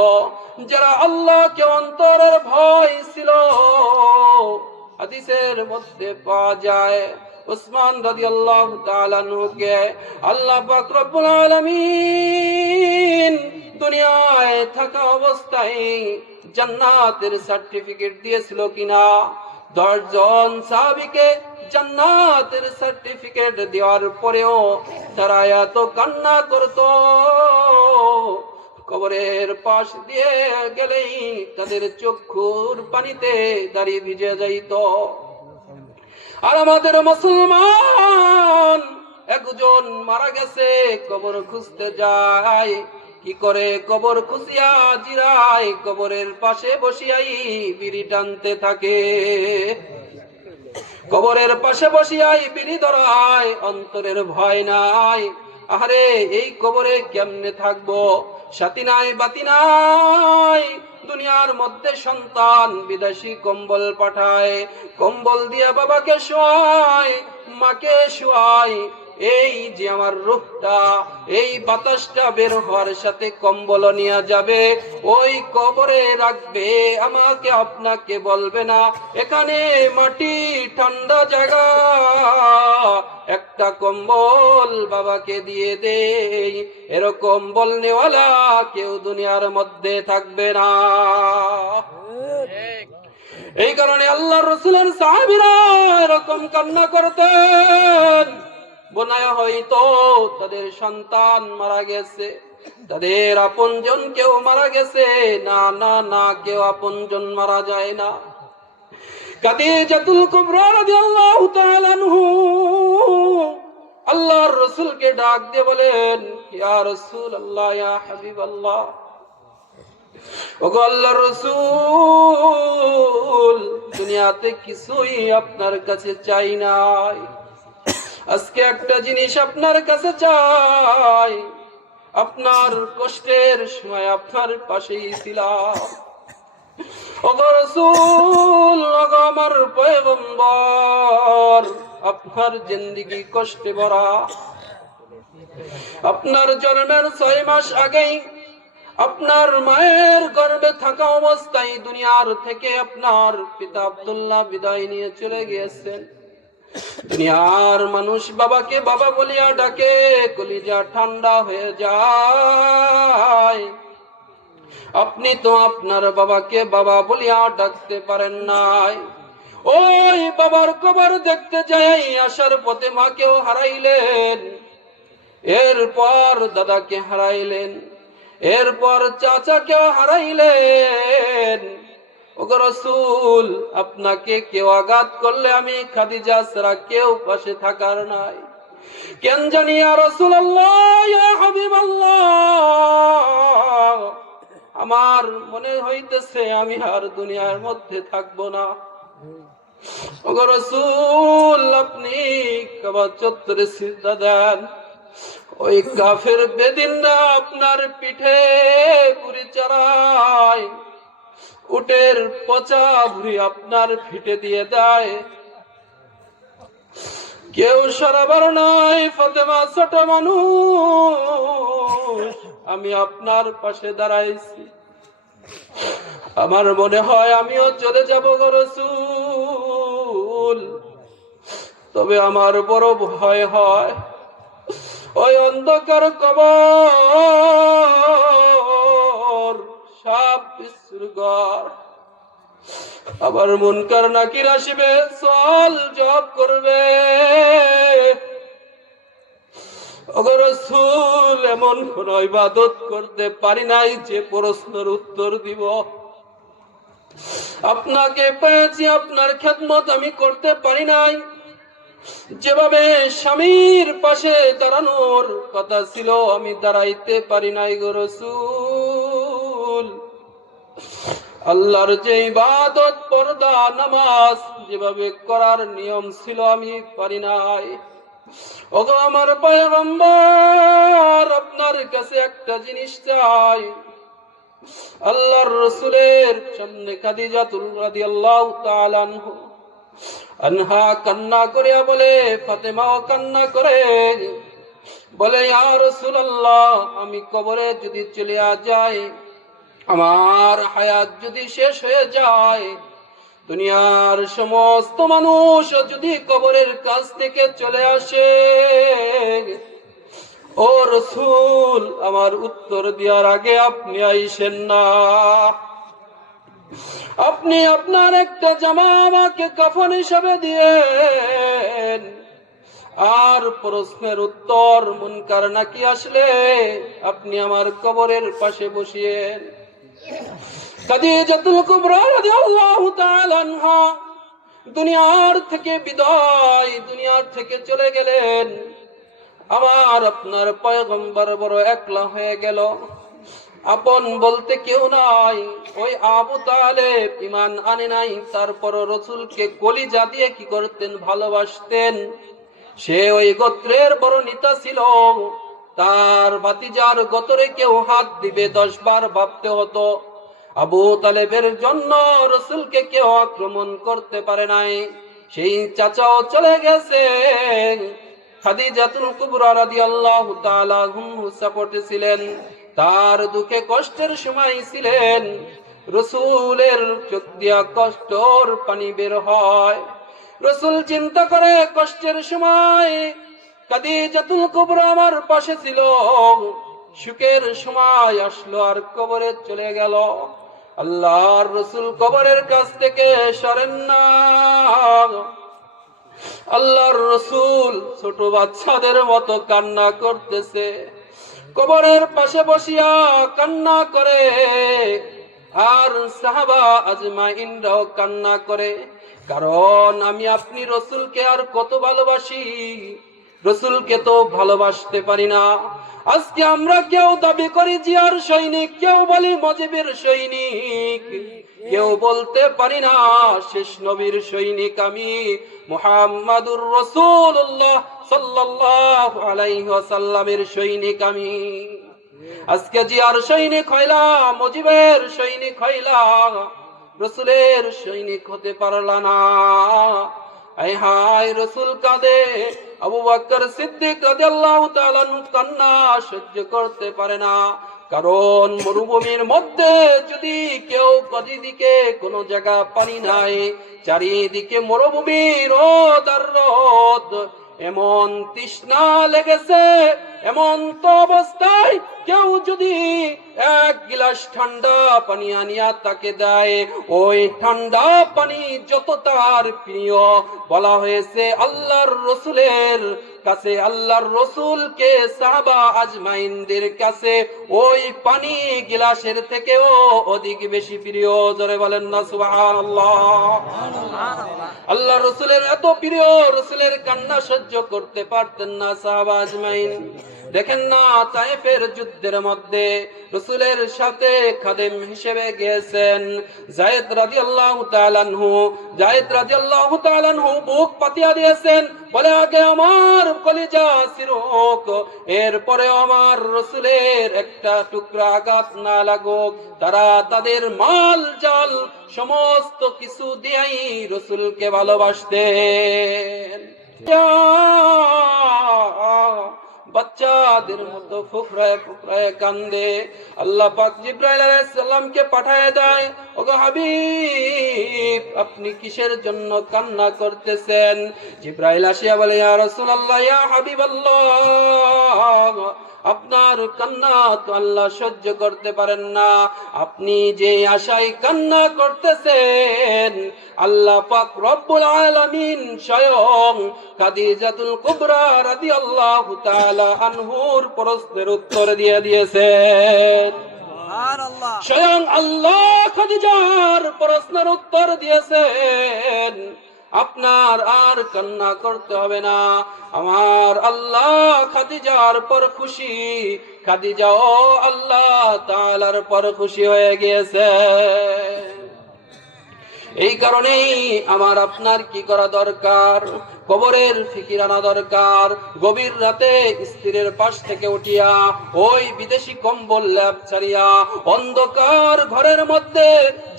যারা আল্লাহকে অন্তরের ভয় ছিল, হাদিসের মধ্যে পাওয়া যায় উসমান রাদিয়াল্লাহু তাআলা আনহুকে আল্লাহ পাক রব্বুল আলামিন দুনিয়ায় থাকা অবস্থায় জান্নাতের সার্টিফিকেট দিয়েছিল কিনা? 10 জন সাহাবীকে জান্নাতের সার্টিফিকেট দেওয়ার পরেও তারা এত কান্না করত, কবরের পাশ দিয়ে গেলেই তাদের চক্ষুর পানিতে দাঁড়িয়ে ভিজে যাইত। আর আমাদের মুসলমান একজন মারা গেছে, কবর খুঁজতে যায়, কি করে? কবর খুঁজিয়া জিরায়, কবরের পাশে বসিয়াই বিড়ি টানতে থাকে, কবরের পাশে বসিয়াই বিড়ি ধরায়, অন্তরের ভয় নাই। আরে এই কবরে কেমনে থাকবো? সাথী নাই বাতি নাই, দুনিয়ার মধ্যে সন্তান বিদেশি কম্বল পাঠায়, কম্বল দিয়া বাবাকে শোয়ায়, মাকে শোয়ায়। এই যে আমার রূহটা, এই বাতাসটা বের হওয়ার সাথে কম্বল নিয়ে যাবে, ওই কবরে রাখবে, আমাকে আপনাকে বলবে না। এখানে মাটি, ঠান্ডা জায়গা, একটা কম্বল বাবাকে দিয়ে দেই, এরকম বলনেওয়ালা কেউ দুনিয়ার মধ্যে থাকবে না। এই কারণে আল্লাহর রাসূলের সাহাবীরা এরকম কান্না করতেন। বোনায় হয়তো তাদের সন্তান মারা গেছে, তাদের আপনজন কেউ মারা গেছে, না না না, কেউ আপনজন মারা যায় না। খাদিজাতুল কুবরা রাদিয়াল্লাহু তাআলা আনহু আল্লাহর রাসূলকে ডাক দিয়ে বলেন, ইয়া রাসূলুল্লাহ, ইয়া হাবিবাল্লাহ, ওগো আল্লাহর রাসূল, দুনিয়াতে কিছুই আপনার কাছে চাই নাই, আজকে একটা জিনিস আপনার কাছে চাই। আপনার কষ্টের সময় আপনার পাশেই ছিলাম। ওগো রাসূল, ওগো আমার পয়গম্বর, আপনার জিন্দেগি কষ্টে ভরা। আপনার জন্মের 6 মাস আগেই আপনার মায়ের গর্ভে থাকা অবস্থায় দুনিয়ার থেকে আপনার পিতা আব্দুল্লাহ বিদায় নিয়ে চলে গিয়েছেন। দুনিয়ার মানুষ বাবাকে বাবা বলিয়া ডাকে, কলিজা ঠান্ডা হয়ে যায়। আপনি তো আপনার বাবাকে বাবা বলিয়া ডাকতে পারেন নাই। ওই বাবার কবর দেখতে যাই আসার পথে মাকেও হারাইলেন, এরপর দাদাকে হারাইলেন, এরপর চাচাকেও হারাইলেন। ওগো রাসূল, আপনাকে কেউ আঘাত করলে আমি খাদিজা ছাড়া কেউ পাশে থাকার নাই। কেন জানি ইয়া রাসূলুল্লাহ, ইয়া হাবিবাল্লাহ, আমার মনে হইতেছে আমি আর দুনিয়ার মধ্যে থাকবো না। ওগো রাসূল, আপনি কাবা চত্বরে সিজদা দেন, ওই কাফের বেদিনরা আপনার পিঠে বুড়ি চড়ায়, উটের পচা ভুঁড়ি আপনার ফিটে দিয়ে দেয়, কেউ সরাবার নাই। ফাতেমা ছোট মানুষ, আমি আপনার পাশে দাঁড়াইছি, আমার মনে হয় আমিও চলে যাব গো রাসূল, তবে আমার বড় ভয় হয় ওই অন্ধকার কবর, সাপ বিশৃঙ্খল, আবার মুনকার নাকির আসবে, সওয়াল জবাব করবে। ওগো রাসূল, এমন কোন ইবাদত করতে পারি নাই যে প্রশ্নের উত্তর দিব। আপনাকে পেয়েছি, আপনার খেদমত আমি করতে পারি নাই, যেভাবে স্বামীর পাশে দাঁড়ানোর কথা ছিল আমি দাঁড়াইতে পারি নাই গো রাসূল। আল্লাহর যে ইবাদত, পর্দা, নামাজ যেভাবে করার নিয়ম ছিল আমি পারি নাই। ওগো আমার পয়গম্বর, আপনার কাছে একটা জিনিস চাই। আল্লাহর রাসূলের সামনে খাদিজাতুল রাদিয়াল্লাহু তাআলা আনহা কান্না করিয়া বলে, ফাতেমাও কান্না করে বলে, ইয়া রাসূলুল্লাহ, আমি কবরে যদি চলে যাই, আমার হায়াত যদি শেষ হয়ে যায়, দুনিয়ার সমস্ত মানুষ যদি কবরের কাছ থেকে চলে আসে, ও রাসূল, আমার উত্তর দেওয়ার আগে আপনি আইসেন না। আপনি আপনার একটা জামা আমাকে কাফন হিসাবে দিয়েন, আর প্রশ্নের উত্তর মুনকার নাকি আসলে আপনি আমার কবরের পাশে বসিয়েন। খাদিজাতুল কুবরা রাদিয়াল্লাহু তাআলা আনহা দুনিয়ার থেকে বিদায়, দুনিয়ার থেকে চলে গেলেন। আমার আপনার পয়গম্বর বড় একলা হয়ে গেল, আপন বলতে কেউ নাই। ওই আবু তালেব ঈমান আনে নাই, তারপর রাসূলকে কলিজা দিয়ে কি করতেন, ভালোবাসতেন। সে ওই গোত্রের বড় নেতা ছিল, তার ভাতিজার গোত্রে কেউ হাত দিবে 10 বার ভাবতে হতো। আবু তালেবের জন্য রাসূলকে কেউ আক্রমণ করতে পারে নাই। সেই চাচাও চলে গেছে। খাদিজাতুল কুবরা রাদিয়াল্লাহু তাআলা সাপোর্টে ছিলেন, তার দুঃখে কষ্টের সময় ছিলেন। রাসূলের চোখ দিয়া কষ্টর পানি বের হয়। রাসূল চিন্তা করে কষ্টের সময় খাদিজাতুল কুবরা আমার পাশে ছিল, সুখের সময় আসলো আর কবরে চলে গেল। আল্লাহর রাসূল কবরের কাছ থেকে সরেন না। আল্লাহর রাসূল ছোট বাচ্চাদের মতো কান্না করতেছে, কবরের পাশে বসিয়া কান্না করে। আর সাহাবা আজমাইনরাও কান্না করে, কারণ আমি আপনি রাসূলকে আর কত ভালোবাসি, রাসূলকে তো ভালোবাসতে পারি না। আজকে আমরা কেউ দাবি করি জিয়ার সৈনিক, কেউ বলি মুজিবের সৈনিক, কেউ বলতে পারি না শেষ নবীর সৈনিক আমি মুহাম্মাদুর রাসূলুল্লাহ সাল্লাল্লাহু আলাইহি ওয়াসাল্লামের সৈনিক আমি। আজকে জিয়ার সৈনিক হইলা, মুজিবের সৈনিক হইলা, রাসূলের সৈনিক হতে পারলা না। আয় হায়, রাসূল কাঁদে, আবু বকর সিদ্দিক রাদিয়াল্লাহু তাআলা কান্না সহ্য করতে পারে না। কারণ মরুভূমির মধ্যে যদি কেউ চারিদিকে কোনো জায়গা পানি নাই, চারিদিকে মরুভূমির রোদ আর রোদ, এমন তৃষ্ণা লেগেছে, এমন তো অবস্থায় কেউ যদি 1 গিলাস ঠান্ডা পানি আনিয়া তাকে দেয়, ওই ঠান্ডা পানি যত তার প্রিয়। বলা হয়েছে আল্লাহর রাসূলের কাছে, আল্লাহর রাসূলকে সাহাবা আজমাইনদের কাছে ওই পানি গিলাসের থেকেও অধিক বেশি প্রিয়। জোরে বলেন না সুবহানাল্লাহ। আল্লাহর রাসূলের এত প্রিয়, রাসূলের কান্না সহ্য করতে পারতেন না সাহাবা আজমাইন। দেখেন না, তায়েফের যুদ্ধের মধ্যে রাসূলের সাথে খাদেম হিসেবে গিয়েছেন যায়েদ রাদিয়াল্লাহু তাআলা আনহু। যায়েদ রাদিয়াল্লাহু তাআলা আনহু বুক পাতিয়া দিয়েছেন, বলে আগে আমার কলিজা ছিড়ুক, এরপরে আমার রাসূলের একটা টুকরা আঘাত না লাগুক। তারা তাদের মাল জাল সমস্ত কিছু দিয়েই রাসূলকে ভালোবাসতেন। বাচ্চাদের মতো ফুকরায় ফুকরায় কান্দে। আল্লাহ পাক জিবরাইল আলাইহিস সালামকে পাঠায় দেয়, ওগো হাবিব, আপনি কিসের জন্য কান্না করতেছেন? জিবরাইল আসিয়া বলে, ইয়া রাসূলুল্লাহ, ইয়া হাবিবাল্লাহ, আপনার কান্না তো আল্লাহ সহ্য করতে পারেন না। আপনি যে আশায় কান্না করতেছেন, আল্লাহ পাক রব্বুল আলামিন স্বয়ং খাদিজাতুল কুবরা রাদিয়াল্লাহু তাআলা আনহুর প্রশ্নের উত্তর দিয়ে দিয়েছেন। সুবহানাল্লাহ। স্বয়ং আল্লাহ খাদিজার প্রশ্নের উত্তর দিয়েছেন, আপনার আর কান্না করতে হবে না। আমার আল্লাহ খাদিজার পর খুশি, খাদিজাও আল্লাহ তাআলার পর খুশি হয়ে গিয়েছে। এই কারণেই আমার আপনার কি করা দরকার? কবরের ফিকির আনা দরকার। গভীর রাতে স্ত্রীর পাশ থেকে উঠিয়া ওই বিদেশি কম্বল লেপ ছাড়িয়া অন্ধকার ঘরের মধ্যে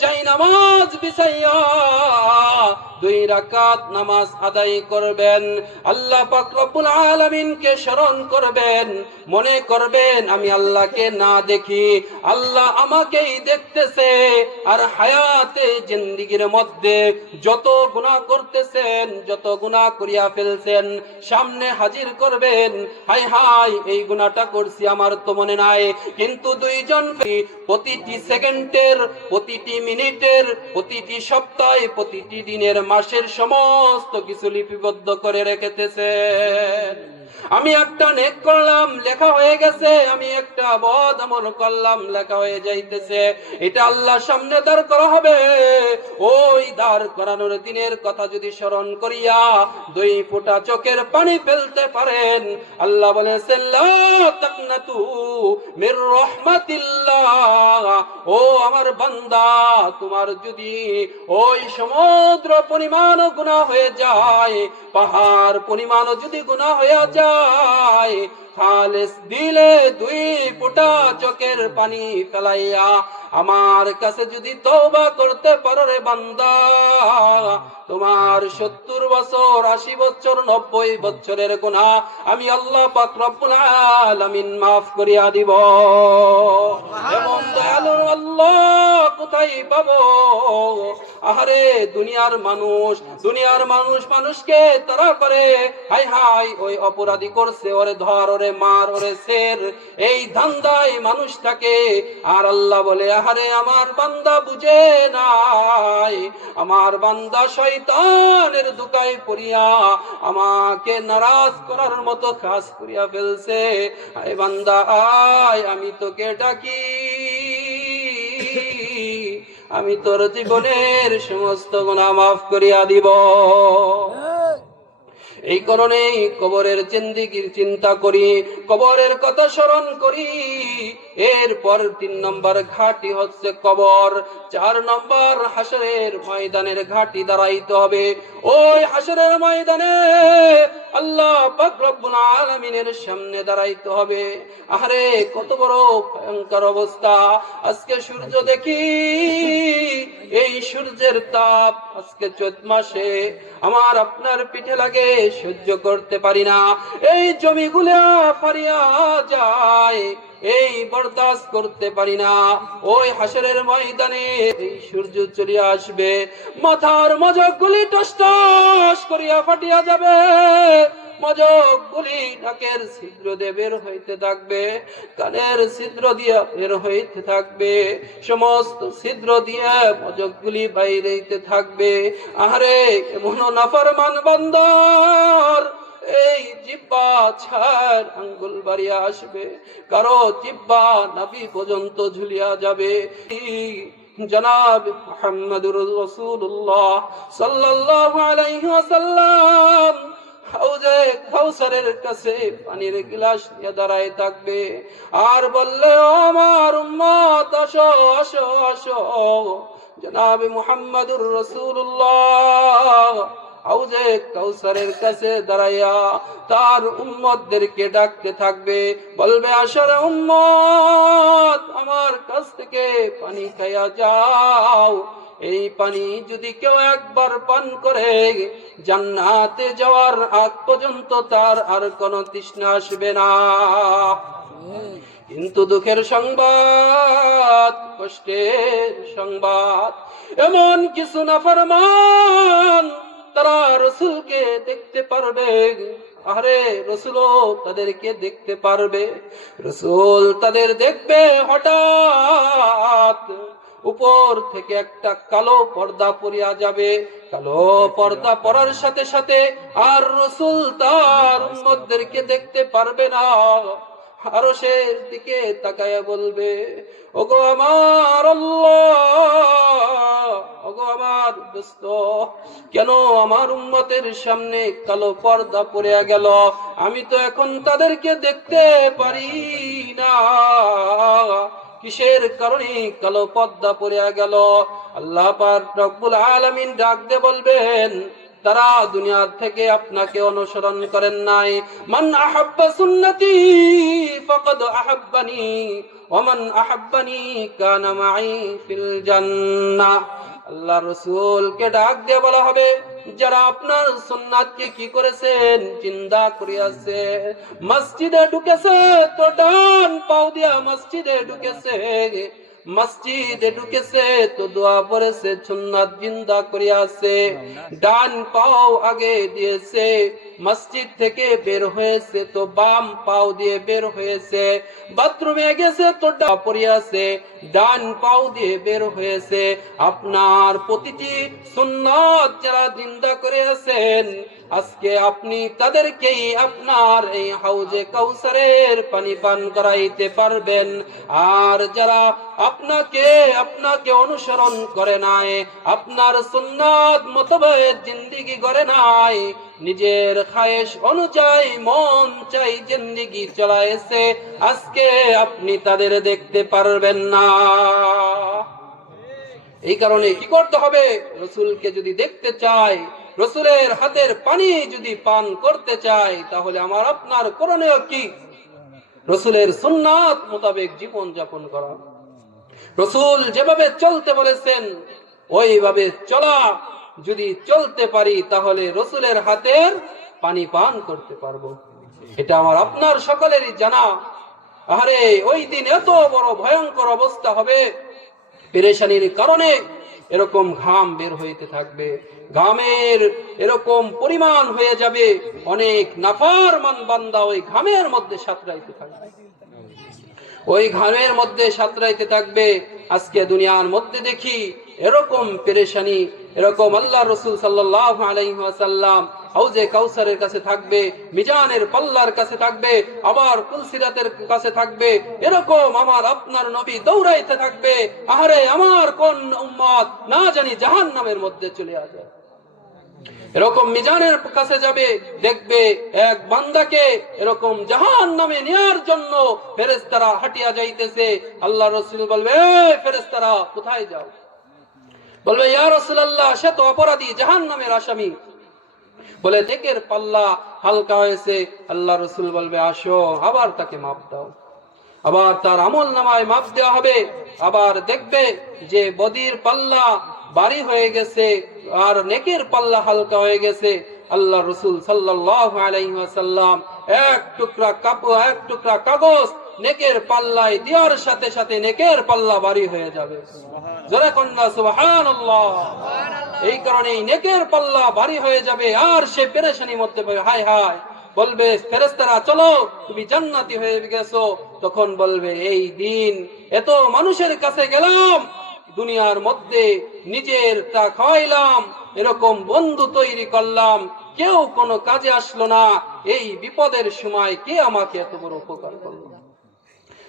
যাই নামাজ বিছাইয়া 2 রাকাত নামাজ আদায় করবেন। আল্লাহ পাক রব্বুল আলামিনকে স্মরণ করবেন, মনে করবেন আমি আল্লাহকে না দেখি, আল্লাহ আমাকেই দেখতেছে। আর হায়াতে জিন্দেগীর মধ্যে যত গুনাহ করতেছেন, যত গুনাহ করিয়া ফেলছেন, সামনে হাজির করবেন। হাই হাই, এই গুনাহটা করছি আমার তো মনে নাই, কিন্তু 2 জন প্রতিটি সেকেন্ডের, প্রতিটি মিনিটের, প্রতিটি সপ্তাহে, প্রতিটি দিনের, মাসের সমস্ত কিছু লিপিবদ্ধ করে রেখেতেছেন। আমি একটা নেক করলাম, লেখা হয়ে গেছে, আমি একটা বদ আমল করলাম, লেখা হয়ে যাইতেছে। এটা আল্লাহর সামনে দাঁড় করা হবে। ওই দাঁড় করানোর দিনের কথা যদি স্মরণ করিয়া 2 ফোঁটা চোখের পানি ফেলতে পারেন, আল্লাহ বলেছেন লা তাকনাতু মির রাহমাতিল্লাহ, ও আমার বান্দা, তোমার যদি ওই সমুদ্র পরিমাণ গুনাহ হয়ে যায়, পাহাড় পরিমাণ যদি গুনাহ হয়ে যায়, খালেস দিলে দুই ফোঁটা চোখের পানি ফেলাইয়া আমার কাছে যদি তওবা করতে পারো রে বান্দা, তোমার 70 বছর 80 বছর 90 বছরের গুনাহ আমি আল্লাহ পাক রব্বুল আলামিন maaf করিয়া দিব। এমন দয়ালু আল্লাহ কোথায় পাবো? আহারে দুনিয়ার মানুষ মানুষকে তারা করে হাই হাই ওই অপরাধী করছে, ওরে ধর, ওরে মার, ওরে সের, এই ধান্দায় মানুষ থাকে। আর আল্লাহ বলে আহারে আমার বান্দা বুঝে নাই, আমার বান্দা শয়তানের দুকায় পড়িয়া আমাকে নারাজ করার মতো কাজ করিয়া ফেলছে। আয় বান্দা আয়, আমি তোকে ডাকি, আমি তোর জীবনের সমস্ত গুনাহ মাফ করিয়া দিব। এই কারণে কবরের জিন্দেগির চিন্তা করি, কবরের কথা স্মরণ করি। এরপর 3 নম্বর ঘাটি হচ্ছে কবর, 4 নম্বর হাসরের ময়দানের ঘাটি দাঁড়াইতে হবে। ওই হাসরের ময়দানে আল্লাহ পাক রব্বুল আলামিনের সামনে দাঁড়াইতে হবে। আরে কত বড় ভয়ঙ্কর অবস্থা! আজকে সূর্য দেখি, এই সূর্যের তাপ আজকে চৈত মাসে আমার আপনার পিঠে লাগে, সহ্য করতে পারি না। এই জমিগুলা ফারিয়া যায়, এই বরদাস্ত করতে পারি না। ওই হাসরের ময়দানে এই সূর্য চলে আসবে, মাথার মজকগুলি টস টস করিয়া ফাটিয়া যাবে, মজকগুলি নাকের ছিদ্র দিয়ে বের হইতে থাকবে, কানের ছিদ্র দিয়ে বের হইতে থাকবে, সমস্ত ছিদ্র দিয়ে মজকগুলি বাইরে হইতে থাকবে। আরে এমন নাফরমান বান্দার এই জিহ্বা ছাড় আঙ্গুল বাড়িয়া আসবে, কারো জিহ্বা নাভি পর্যন্ত ঝুলিয়া যাবে। জনাব মুহাম্মদুর রাসূলুল্লাহ সাল্লাল্লাহু আলাইহি ওয়াসাল্লাম হাউজে কাউসারের কাছে পানির গ্লাস নিয়ে দাঁড়ায় থাকবে আর বললে, ও আমার উম্মত আসো আসো আসো। জনাব মুহাম্মদুর রাসূলুল্লাহ হাউজে কাউসারের কাছে দাঁড়াইয়া তার উম্মতদেরকে ডাকতে থাকবে, বলবে আসর উম্মত আমার কাছ থেকে পানি খাইয়া যাও। এই পানি যদি কেউ একবার পান করে জান্নাতে যাওয়ার আগ পর্যন্ত তার আর কোনো তৃষ্ণা আসবে না। কিন্তু দুঃখের সংবাদ, কষ্টের সংবাদ, এমন কিছু নাফরমান তারা রাসূলকে দেখতে পারবে। আরে রাসূলও তাদেরকে দেখতে পারবে, রাসূল তাদের দেখবে। হঠাৎ উপর থেকে একটা কালো পর্দা পড়িয়া যাবে, কালো পর্দা পড়ার সাথে সাথে আর রাসূল তার উম্মতদেরকে দেখতে পারবে না। আরশের দিকে তাকায়া বলবে, ওগো আমার আল্লাহ, ওগো আমার দোস্ত, কেন আমার উম্মতের সামনে কালো পর্দা পড়ে গেল? আমি তো এখন তাদেরকে দেখতে পারি না, কিসের কারণে কালো পর্দা পড়ে গেল? আল্লাহ পাক রব্বুল আলামিন ডাক দিয়ে বলবেন, তারা দুনিয়া থেকে আপনাকে অনুসরণ করেন নাই। মান আহাব্বা সুন্নতি ফাকাদ আহাব্বানি ওয়া মান আহাব্বানি কানা মাই ফিল জান্নাহ। আল্লাহ রাসূলকে ডাক দিয়ে বলা হবে, যারা আপনার সুন্নাতকে কি করেছেন, জিন্দা করিয়াছে, মসজিদে ঢুকেছে তো ডান পাও দিয়া মসজিদে ঢুকেছে, মসজিদে ঢুকেছে তো দোয়া পড়েছে, সুন্নাত জিন্দা করিয়াছে, ডান পাও আগে দিয়েছে, মসজিদ থেকে বের হয়েছে তো বাম পাও দিয়ে বের হয়েছে, বাথরুমে গেছে তো ডান পড়িয়াছে, ডান পাও দিয়ে বের হয়েছে। আপনার প্রতিটি সুন্নাত যারা জিন্দা করিয়াছেন, আজকে আপনি তাদেরকেই আপনার এই হাউজে কাউসারের পানি পান করাইতে পারবেন। আর যারা আপনাকে অনুসরণ করে নাই, আপনার সুন্নাত মোতাবেক জিন্দেগি গড়ে নাই, নিজের খায়েশ অনুযায়ী মন চাই জিন্দেগি চালাইছে, আজকে আপনি তাদের দেখতে পারবেন না। এই কারণে কি করতে হবে? রাসূলকে যদি দেখতে চাই, রাসূলের হাতের পানি যদি পান করতে চাই, তাহলে আমার আপনার করণীয় কি? রসুলের সুন্নাত মোতাবেক জীবন যাপন করা, রসুল যেভাবে চলতে বলেছেন ওইভাবে চলা। যদি চলতে পারি তাহলে রসুলের হাতের পানি পান করতে পারবো। এটা আমার আপনার সকলেরই জানা। আরে ওই দিন এত বড় ভয়ঙ্কর অবস্থা হবে, পেরেশানির কারণে এরকম ঘাম বের হইতে থাকবে, ঘামের এরকম পরিমাণ হয়ে যাবে, অনেক নাফরমান বান্দা ওই ঘামের মধ্যে সাঁতরাইতে থাকবে, ওই ঘামের মধ্যে সাঁতরাইতে থাকবে। আজকে দুনিয়ার মধ্যে দেখি এরকম পেরেশানি, এরকম আল্লাহ রসুল সাল্লাল্লাহু আলাইহি ওয়াসাল্লাম হাউজে কাউসারের কাছে থাকবে, মিজানের পাল্লার কাছে থাকবে, আবার কুলসিরাতের কাছে থাকবে, এরকম আমার আপনার নবী দৌড়াইতে থাকবে। আহারে আমার কোন উম্মত না জানি জাহান্নামের মধ্যে চলে আসে। এরকম মিজানের কাছে যাবে, দেখবে এক বান্দাকে এরকম জাহান্নামে নেয়ার জন্য ফেরেশতারা হাঁটিয়া যাইতেছে। আল্লাহ রাসূল বলবে, ফেরেশতারা কোথায় যাও? বলবে, ইয়া রাসূলুল্লাহ, সে তো অপরাধী, জাহান্নামের আসামি। বলে, নেকের পাল্লা হালকা হয়েছে। আল্লাহ রাসূল বলবে, আসো, আবার তাকে মাপ দাও। আবার তার আমল নামায় মাপ দেওয়া হবে। আবার দেখবে যে বদির পাল্লা ভারী হয়ে গেছে আর নেকের পাল্লা হালকা হয়ে গেছে। আল্লাহ রাসূল সাল্লাল্লাহু আলাইহি ওয়াসাল্লাম এক টুকরা কাগজ নেকের পাল্লায় দেওয়ার সাথে সাথে নেকের পাল্লা ভারী হয়ে যাবে। জোরে কন্যা সুবহানাল্লাহ। এই কারণে নেকের পাল্লা ভারী হয়ে যাবে আর সে পেরেশানির মধ্যে পড়ে হায় হায় বলবে, ফেরেশতারা চলো, তুমি জান্নাতি হয়ে গেছো। তখন বলবে, এই দিন এত মানুষের কাছে গেলাম, দুনিয়ার মধ্যে নিজের তা খাওয়াইলাম, এরকম বন্ধু তৈরি করলাম, কেউ কোনো কাজে আসলো না। এই বিপদের সময় কে আমাকে এত বড় উপকার করলো?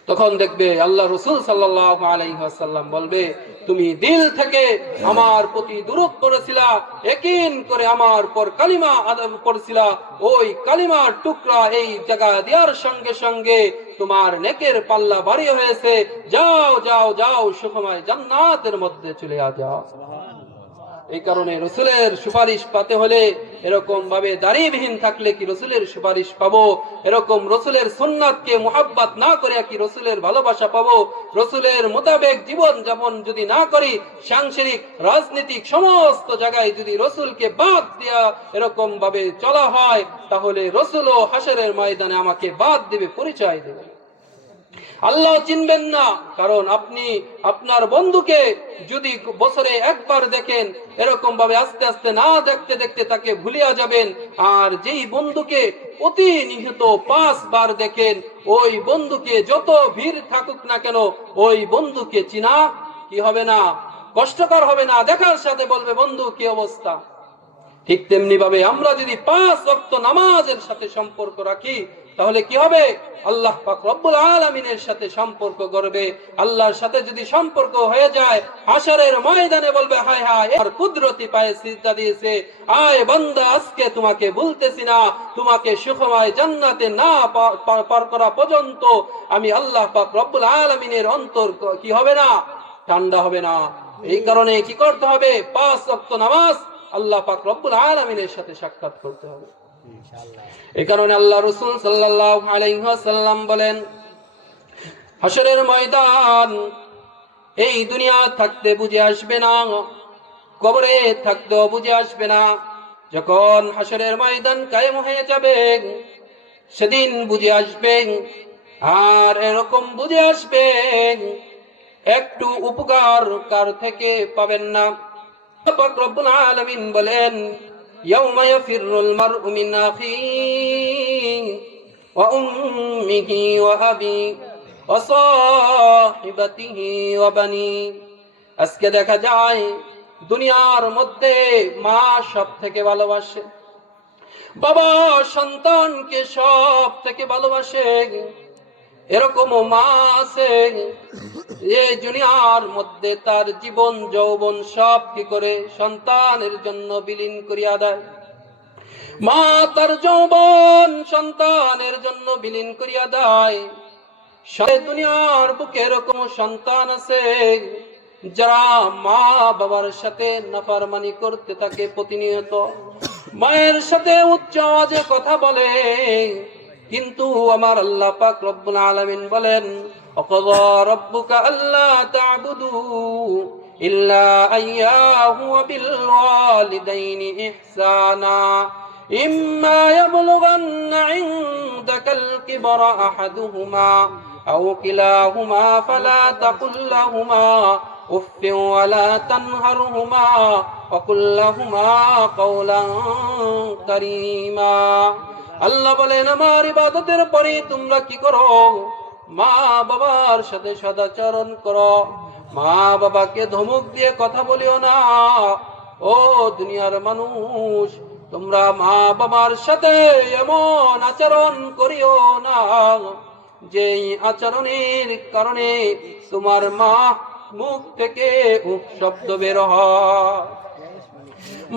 তখন দেখবে আল্লাহ রাসূল সাল্লাল্লাহু আলাইহি ওয়াসাল্লাম বলবে, তুমি দিল থেকে আমার প্রতি দুরূদ পড়েছিলা, ইয়াকিন করে আমার পর কালিমা আদব করেছিলা, ওই কালিমার টুকরা এই জায়গা দেওয়ার সঙ্গে সঙ্গে তোমার নেকের পাল্লা ভারী হয়েছে। যাও যাও যাও, সুখময় জান্নাতের মধ্যে চলে যাও। এই কারণে রসুলের সুপারিশ পাতে হলে এরকম ভাবে দাড়িবিহীন থাকলে কি রসুলের সুপারিশ পাবো? এরকম রসুলের সুন্নাতকে মুহাব্বত না করে কি রসুলের ভালোবাসা পাবো? রসুলের মোতাবেক জীবন যাপন যদি না করি, সাংসারিক রাজনীতিক সমস্ত জায়গায় যদি রসুলকে বাদ দেয়া এরকম ভাবে চলা হয়, তাহলে রসুলও হাসরের ময়দানে আমাকে বাদ দেবে, পরিচয় দেবে। আল্লাহ চিনবেন না। কারণ আপনি আপনার বন্ধুকে যদি বছরে একবার দেখেন, এরকম ভাবে আস্তে আস্তে না দেখতে দেখতে তাকে ভুলিয়া যাবেন। আর যেই বন্ধুকে প্রতিনিয়ত 5 বার দেখেন, ওই বন্ধুকে যত ভিড় থাকুক না কেন, ওই বন্ধুকে চিনা কি হবে না, কষ্টকর হবে না। দেখার সাথে বলবে, বন্ধু কি অবস্থা? ঠিক তেমনি ভাবে আমরা যদি 5 ওয়াক্ত নামাজের সাথে সম্পর্ক রাখি, তাহলে কি হবে? আল্লাহ পাক রব্বুল আলামিনের সাথে সম্পর্ক করবে। আল্লাহর সাথে যদি সম্পর্ক হয়ে যায়, হাশরের ময়দানে বলবে, হায় হায়, আর কুদরতি পায়ে সিজদা দিয়েছে, আয় বান্দা, আজকে তোমাকে ভুলতেছি না, তোমাকে সুখময় জান্নাতে না পার করা পর্যন্ত আমি আল্লাহ পাক রব্বুল আলামিনের অন্তর কি হবে না, ঠান্ডা হবে না। এই কারণে কি করতে হবে? 5 ওয়াক্ত নামাজ আল্লাহ পাক রব্বুল আলামিনের সাথে সাক্ষাৎ করতে হবে। এই কারণে আল্লাহ রাসূল সাল্লাল্লাহু আলাইহি ওয়াসাল্লাম বলেন, হাশরের ময়দান এই দুনিয়া থাকতে বুঝে আসবে না, কবরে থাকতেও বুঝে আসবে না। যখন হাশরের ময়দান কায়েম হয়ে যাবে, সেদিন বুঝে আসবে। আর এরকম বুঝে আসবে, একটু উপকার কার থেকে পাবেন না। পাক রব্বুল আলামিন বলেন, ইয়াউমা ইয়াফিরুল মারউ মিন আখিহি ওয়া উম্মিহি ওয়া আবিহি ওয়া সাহিবাতিহি ওয়া বানি। আজকে দেখা যায় দুনিয়ার মধ্যে মা সব থেকে ভালোবাসে, বাবা সন্তানকে সব থেকে ভালোবাসে। এরকম মা আছে এই দুনিয়ার মধ্যে তার জীবন যৌবন সব কি করে সন্তানের জন্য বিলীন করিয়া দেয়। মা তার যৌবন সন্তানের জন্য বিলীন করিয়া দেয়। দুনিয়ার বুকে এরকম সন্তান আছে যারা মা বাবার সাথে নাফরমানি করতে থাকে প্রতিনিয়ত, মায়ের সাথে উচ্চ আওয়াজে কথা বলে, কিন্তু আমার আল্লাহ পাক রব্বুল আলামিন বলেন, ওয়াকাযা রাব্বুকা আল্লা তা'বুদু ইল্লা ইয়্যাহু ওয়া বিল ওয়ালিদাইনি ইহসানা ইম্মা ইয়াবলুগান্না ইনদাকাল কিবরা আহাদুহুমা আও কিলাহুমা ফালা তাকুল লাহুমা উফফিন ওয়া লা তানহারহুমা ওয়া কুল লাহুমা কাওলান কারীমা। আল্লাহ বলেন, আমার ইবাদতের পরে তোমরা কি করো? মা বাবার সাথে সদাচরণ করো। মা বাবাকে ধমক দিয়ে কথা বলিও না। ও দুনিয়ার মানুষ, তোমরা মা বাবার সাথে এমন আচরণ করিও না যেই আচরণের কারণে তোমার মা মুখ থেকে উফ শব্দ বের হয়,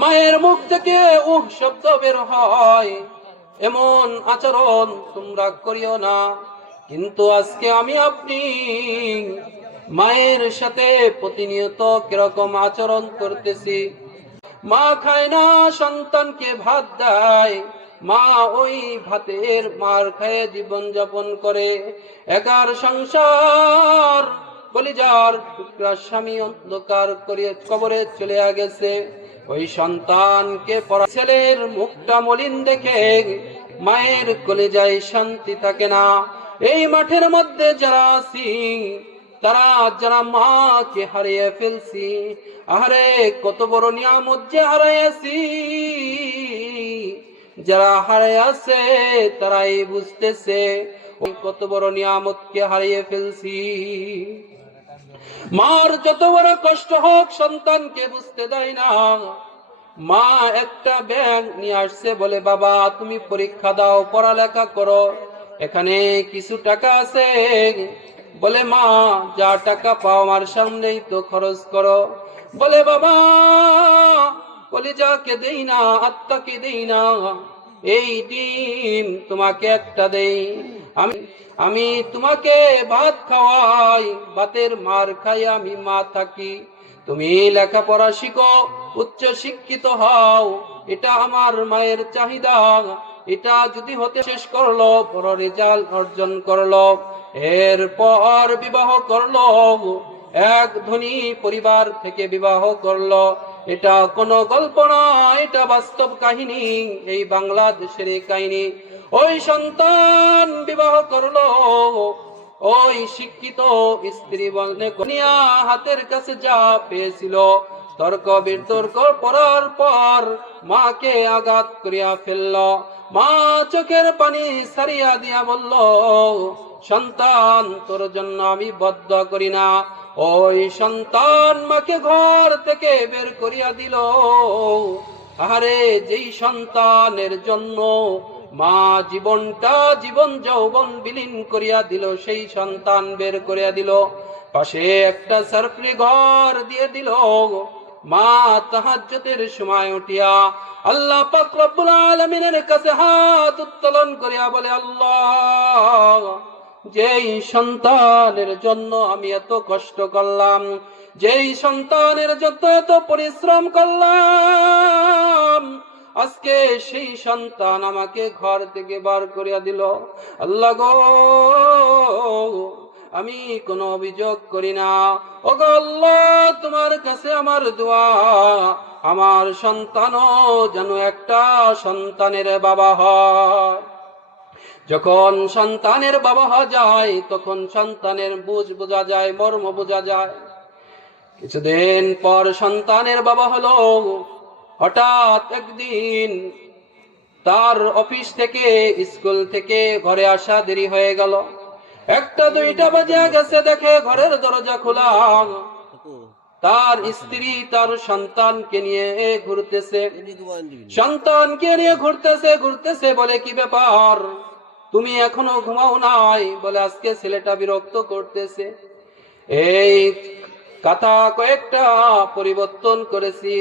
মায়ের মুখ থেকে উফ শব্দ বের হয়। এমন আচরণ তোমরা করিও না। কিন্তু আজকে আমি আপনি মায়ের সাথে প্রতিনিয়ত কিরকম আচরণ করতেছি। মা খায় না, সন্তানকে ভাত দেয়, মা ওই ভাতের মার খায় জীবন যাপন করে। একার সংসার কলিজার টুকরা স্বামী অন্ধকার করে কবরে চলে গেছে। ওই সন্তানকে পড়া ছেলের মুখটা মলিন দেখে মায়ের কলিজায় শান্তি থাকে না। এই মাঠের মধ্যে যারা আছি, তারা যারা মাকে হারিয়ে ফেলছি, আরে কত বড় নিয়ামত যে হারাইয়াছি। যারা হারাইয়াছে তারাই বুঝতেছে ওই কত বড় নিয়ামতকে হারিয়ে ফেলছি। মার যত বড় কষ্ট হোক সন্তানকে বুঝতে দেয় না। মা একটা ব্যাগ নিয়ে আসছে, বলে বাবা তুমি পরীক্ষা দাও, পড়ালেখা করো, এখানে কিছু টাকা আছে। বলে মা যা টাকা পাও আমার সামনেই তো খরচ করো। বলে বাবা কলিজাকে দেই না, আত্মাকে দেই না, এই ডিম তোমাকে একটা দেই। আমি তোমাকে ভাত খাওয়াই, ভাতের মার খাই আমি মা থাকি। তুমি লেখাপড়া শিখো, উচ্চ শিক্ষিত হও, এটা আমার মায়ের চাহিদা। এটা যদি হতে শেষ করলো, বড় রেজাল্ট অর্জন করলো, এরপর বিবাহ করলো, এক ধনী পরিবার থেকে বিবাহ করলো। এটা কোনো গল্প নয়, এটা বাস্তব কাহিনী, এই বাংলাদেশের এই কাহিনী। ওই সন্তান বিবাহ করলো, ওই শিক্ষিত স্ত্রী বলনে কনিয়া হাতের কাছে যা পেয়েছিল, তর্ক বিতর্ক পড়ার পর মাকে আঘাত করিয়া ফেলল। মা চোখের পানি সারিয়া দিয়া বলল, সন্তান তোর জন্য আমি বদদোয়া করি না। ওই সন্তান মাকে ঘর থেকে বের করিয়া দিল। আরে যেই সন্তানের জন্য মা জীবনটা জীবন যৌবন বিলীন করিয়া দিল, সেই সন্তান বের করিয়া দিল। পাশে একটা সরকারি ঘর দিয়ে দিল। মা তাহাজ্জুদের সময় উঠিয়া আল্লাহ পাক রব্বুল আলামিনের কাছে হাত উত্তোলন করিয়া বলে, আল্লাহ যেই সন্তানের জন্য আমি এত কষ্ট করলাম, যেই সন্তানের যত এত পরিশ্রম করলাম, আজকে সেই সন্তান আমাকে ঘর থেকে বার করিয়া দিল। আল্লাহ গো, আমি কোনো অভিযোগ করি না। ওগো আল্লাহ, তোমার কাছে আমার দোয়া, আমার সন্তানও যেন একটা সন্তানের বাবা হয়। যখন সন্তানের বাবা হওয়া যায়, তখন সন্তানের বোঝা যায়, মর্ম বোঝা যায়। কিছুদিন পর সন্তানের বাবা হলো। হঠাৎ একদিন তার অফিস থেকে, স্কুল থেকে ঘরে আসা দেরি হয়ে গেল। 1-2টা বাজে গেছে, দেখে ঘরের দরজা খোলা। তার স্ত্রী তার সন্তানকে নিয়ে ঘুরতেছে, সন্তানকে নিয়ে ঘুরতেছে। বলে কি ব্যাপার, তুমি এখনো ঘুমাও নাই? বলে আজকে ছেলেটা বিরক্ত করতেছে, এই কথা কয়েকটা পরিবর্তন করেছি,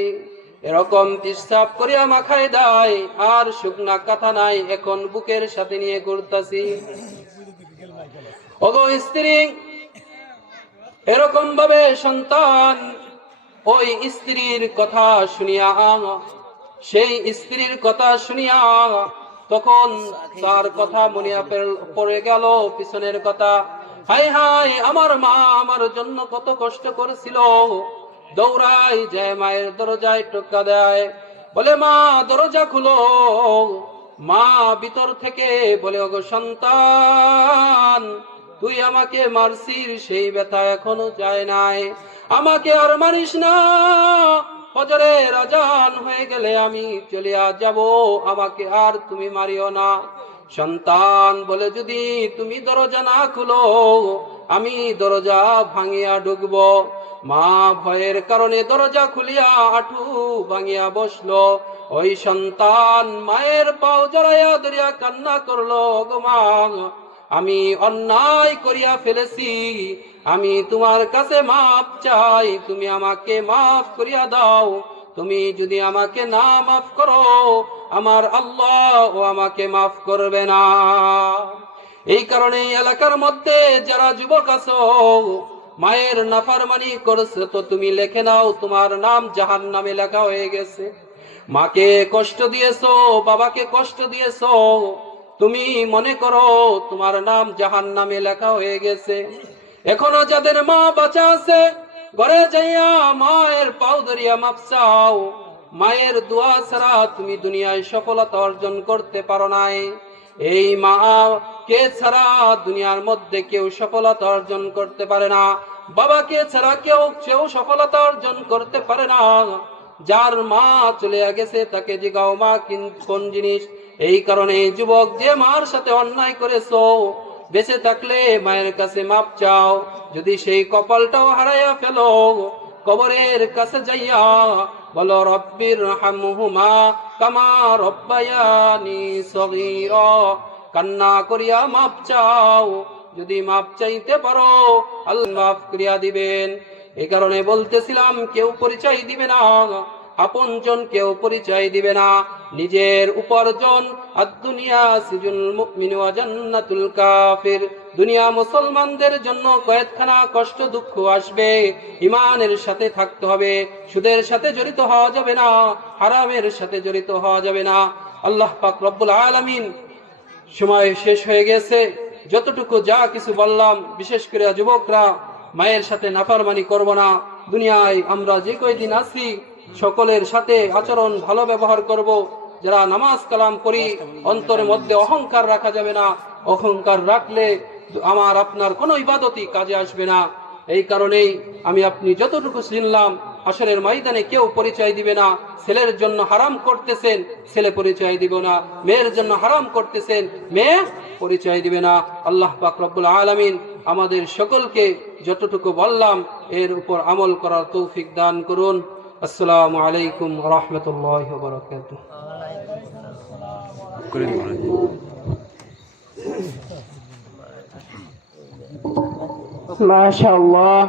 এরকম পিশাব করিয়া মাখায় দেয়, আর শুকনা কথা নাই, এখন বুকের সাথে নিয়ে ঘুরতাছি। ওগো স্ত্রী, এরকম ভাবে সন্তান ওই স্ত্রীর কথা শুনিয়া, সেই স্ত্রীর কথা শুনিয়া তখন তার কথা মনে পড়ে গেল, পিছনের কথা। হাই হাই, আমার মা আমার জন্য কত কষ্ট করেছিল। দৌড়াই যায় মায়ের দরজায়, টোকা দেয়, বলে মা দরজা খুলো। মা ভিতর থেকে বলে, ওগো সন্তান, তুই আমাকে মারছিস, সেই ব্যথা এখনো যায় নাই, আমাকে আর মারিস না। ফজরের আজান হয়ে গেলে আমি চলে যাব, আমাকে আর তুমি মারিও না। সন্তান বলে, যদি তুমি দরজা না খুলো আমি দরজা ভাঙিয়া ঢুকব। মা ভয়ের কারণে দরজা খুলিয়া আঁঠু ভাঙিয়া বসলো। ওই সন্তান মায়ের পাও জড়াইয়া ধরিয়া কান্না করলো, গো মা, আমি অন্যায় করিয়া ফেলেছি, আমি তোমার কাছে মাপ চাই, তুমি আমাকে মাফ করিয়া দাও। তুমি যদি আমাকে না মাফ করো, আমার আল্লাহ ও আমাকে মাফ করবে না। এই কারণে এলাকার মধ্যে যারা যুবক আছো, মায়ের নাফরমানি করছে, তো তুমি লিখে নাও, তোমার নাম জাহান্নামে লেখা হয়ে গেছে। মাকে কষ্ট দিয়েছো, বাবাকে কষ্ট দিয়েছো, তুমি মনে করো তোমার নাম জাহান্নামে লেখা হয়ে গেছে। এখনো যাদের মা বাঁচা আছে, ঘরে যাইয়া মায়ের পাও ধরিয়া মাপ চাও। মায়ের দোয়া ছাড়া তুমি দুনিয়ায় সফলতা অর্জন করতে পারো নাই। এই মা কে ছাড়া দুনিয়ার মধ্যে কেউ সফলতা অর্জন করতে পারে না। বাবাকে ছাড়া কেউ সফলতা অর্জন করতে পারে না। যার মা চলে গেছে তাকে জিগাও মা কোন জিনিস। এই কারণে যুবক, যে মার সাথে অন্যায় করেছো, বেঁচে থাকলে মায়ের কাছে মাপ চাও। যদি সেই কপালটাও হারাইয়া ফেলো, কবরের কাছে যাইয়া বলো, রব্বির হামহুমা কামা রব্বায়ানি সগীরা, কান্না করিয়া মাপ চাও। যদি মাপ চাইতে পারো, আল্লাহ মাফ করিয়া দিবেন। এই কারণে বলতেছিলাম, কেউ পরিচয় দিবে না, আপনজন কেউ পরিচয় দিবে না। নিজের উপার্জন, আদ-দুনিয়া সিজুল মুমিন ওয়া জান্নাতুল কাফির, দুনিয়া মুসলমানদের জন্য কয়েকখানা কষ্ট দুঃখ আসবে। ইমানের সাথে থাকতে হবে, সুদের সাথে জড়িত হওয়া যাবে না, হারামের সাথে জড়িত হওয়া যাবে না। আল্লাহ পাক রব্বুল আলামিন, সময় শেষ হয়ে গেছে, যতটুকু যা কিছু বললাম, বিশেষ করে যুবকরা মায়ের সাথে নাফরমানি করব না। দুনিয়ায় আমরা যে কয়দিন আছি, সকলের সাথে আচরণ ভালো ব্যবহার করব। যারা নামাজ কালাম করি, অন্তরের মধ্যে অহংকার রাখা যাবে না। অহংকার রাখলে আমার আপনার কোনো ইবাদতই কাজে আসবে না। এই কারণেই আমি আপনি যতটুকু চিনলাম, হাসরের ময়দানে কেউ পরিচয় দিবে না। ছেলের জন্য হারাম করতেছেন, ছেলে পরিচয় দিব না। মেয়ের জন্য হারাম করতেছেন, মেয়ে পরিচয় দিবে না। আল্লাহ পাক রব্বুল আলামিন আমাদের সকলকে যতটুকু বললাম এর উপর আমল করার তৌফিক দান করুন। আসসালামু আলাইকুম ওয়া রাহমাতুল্লাহি ওয়া বারাকাতুহু। মাশাআল্লাহ।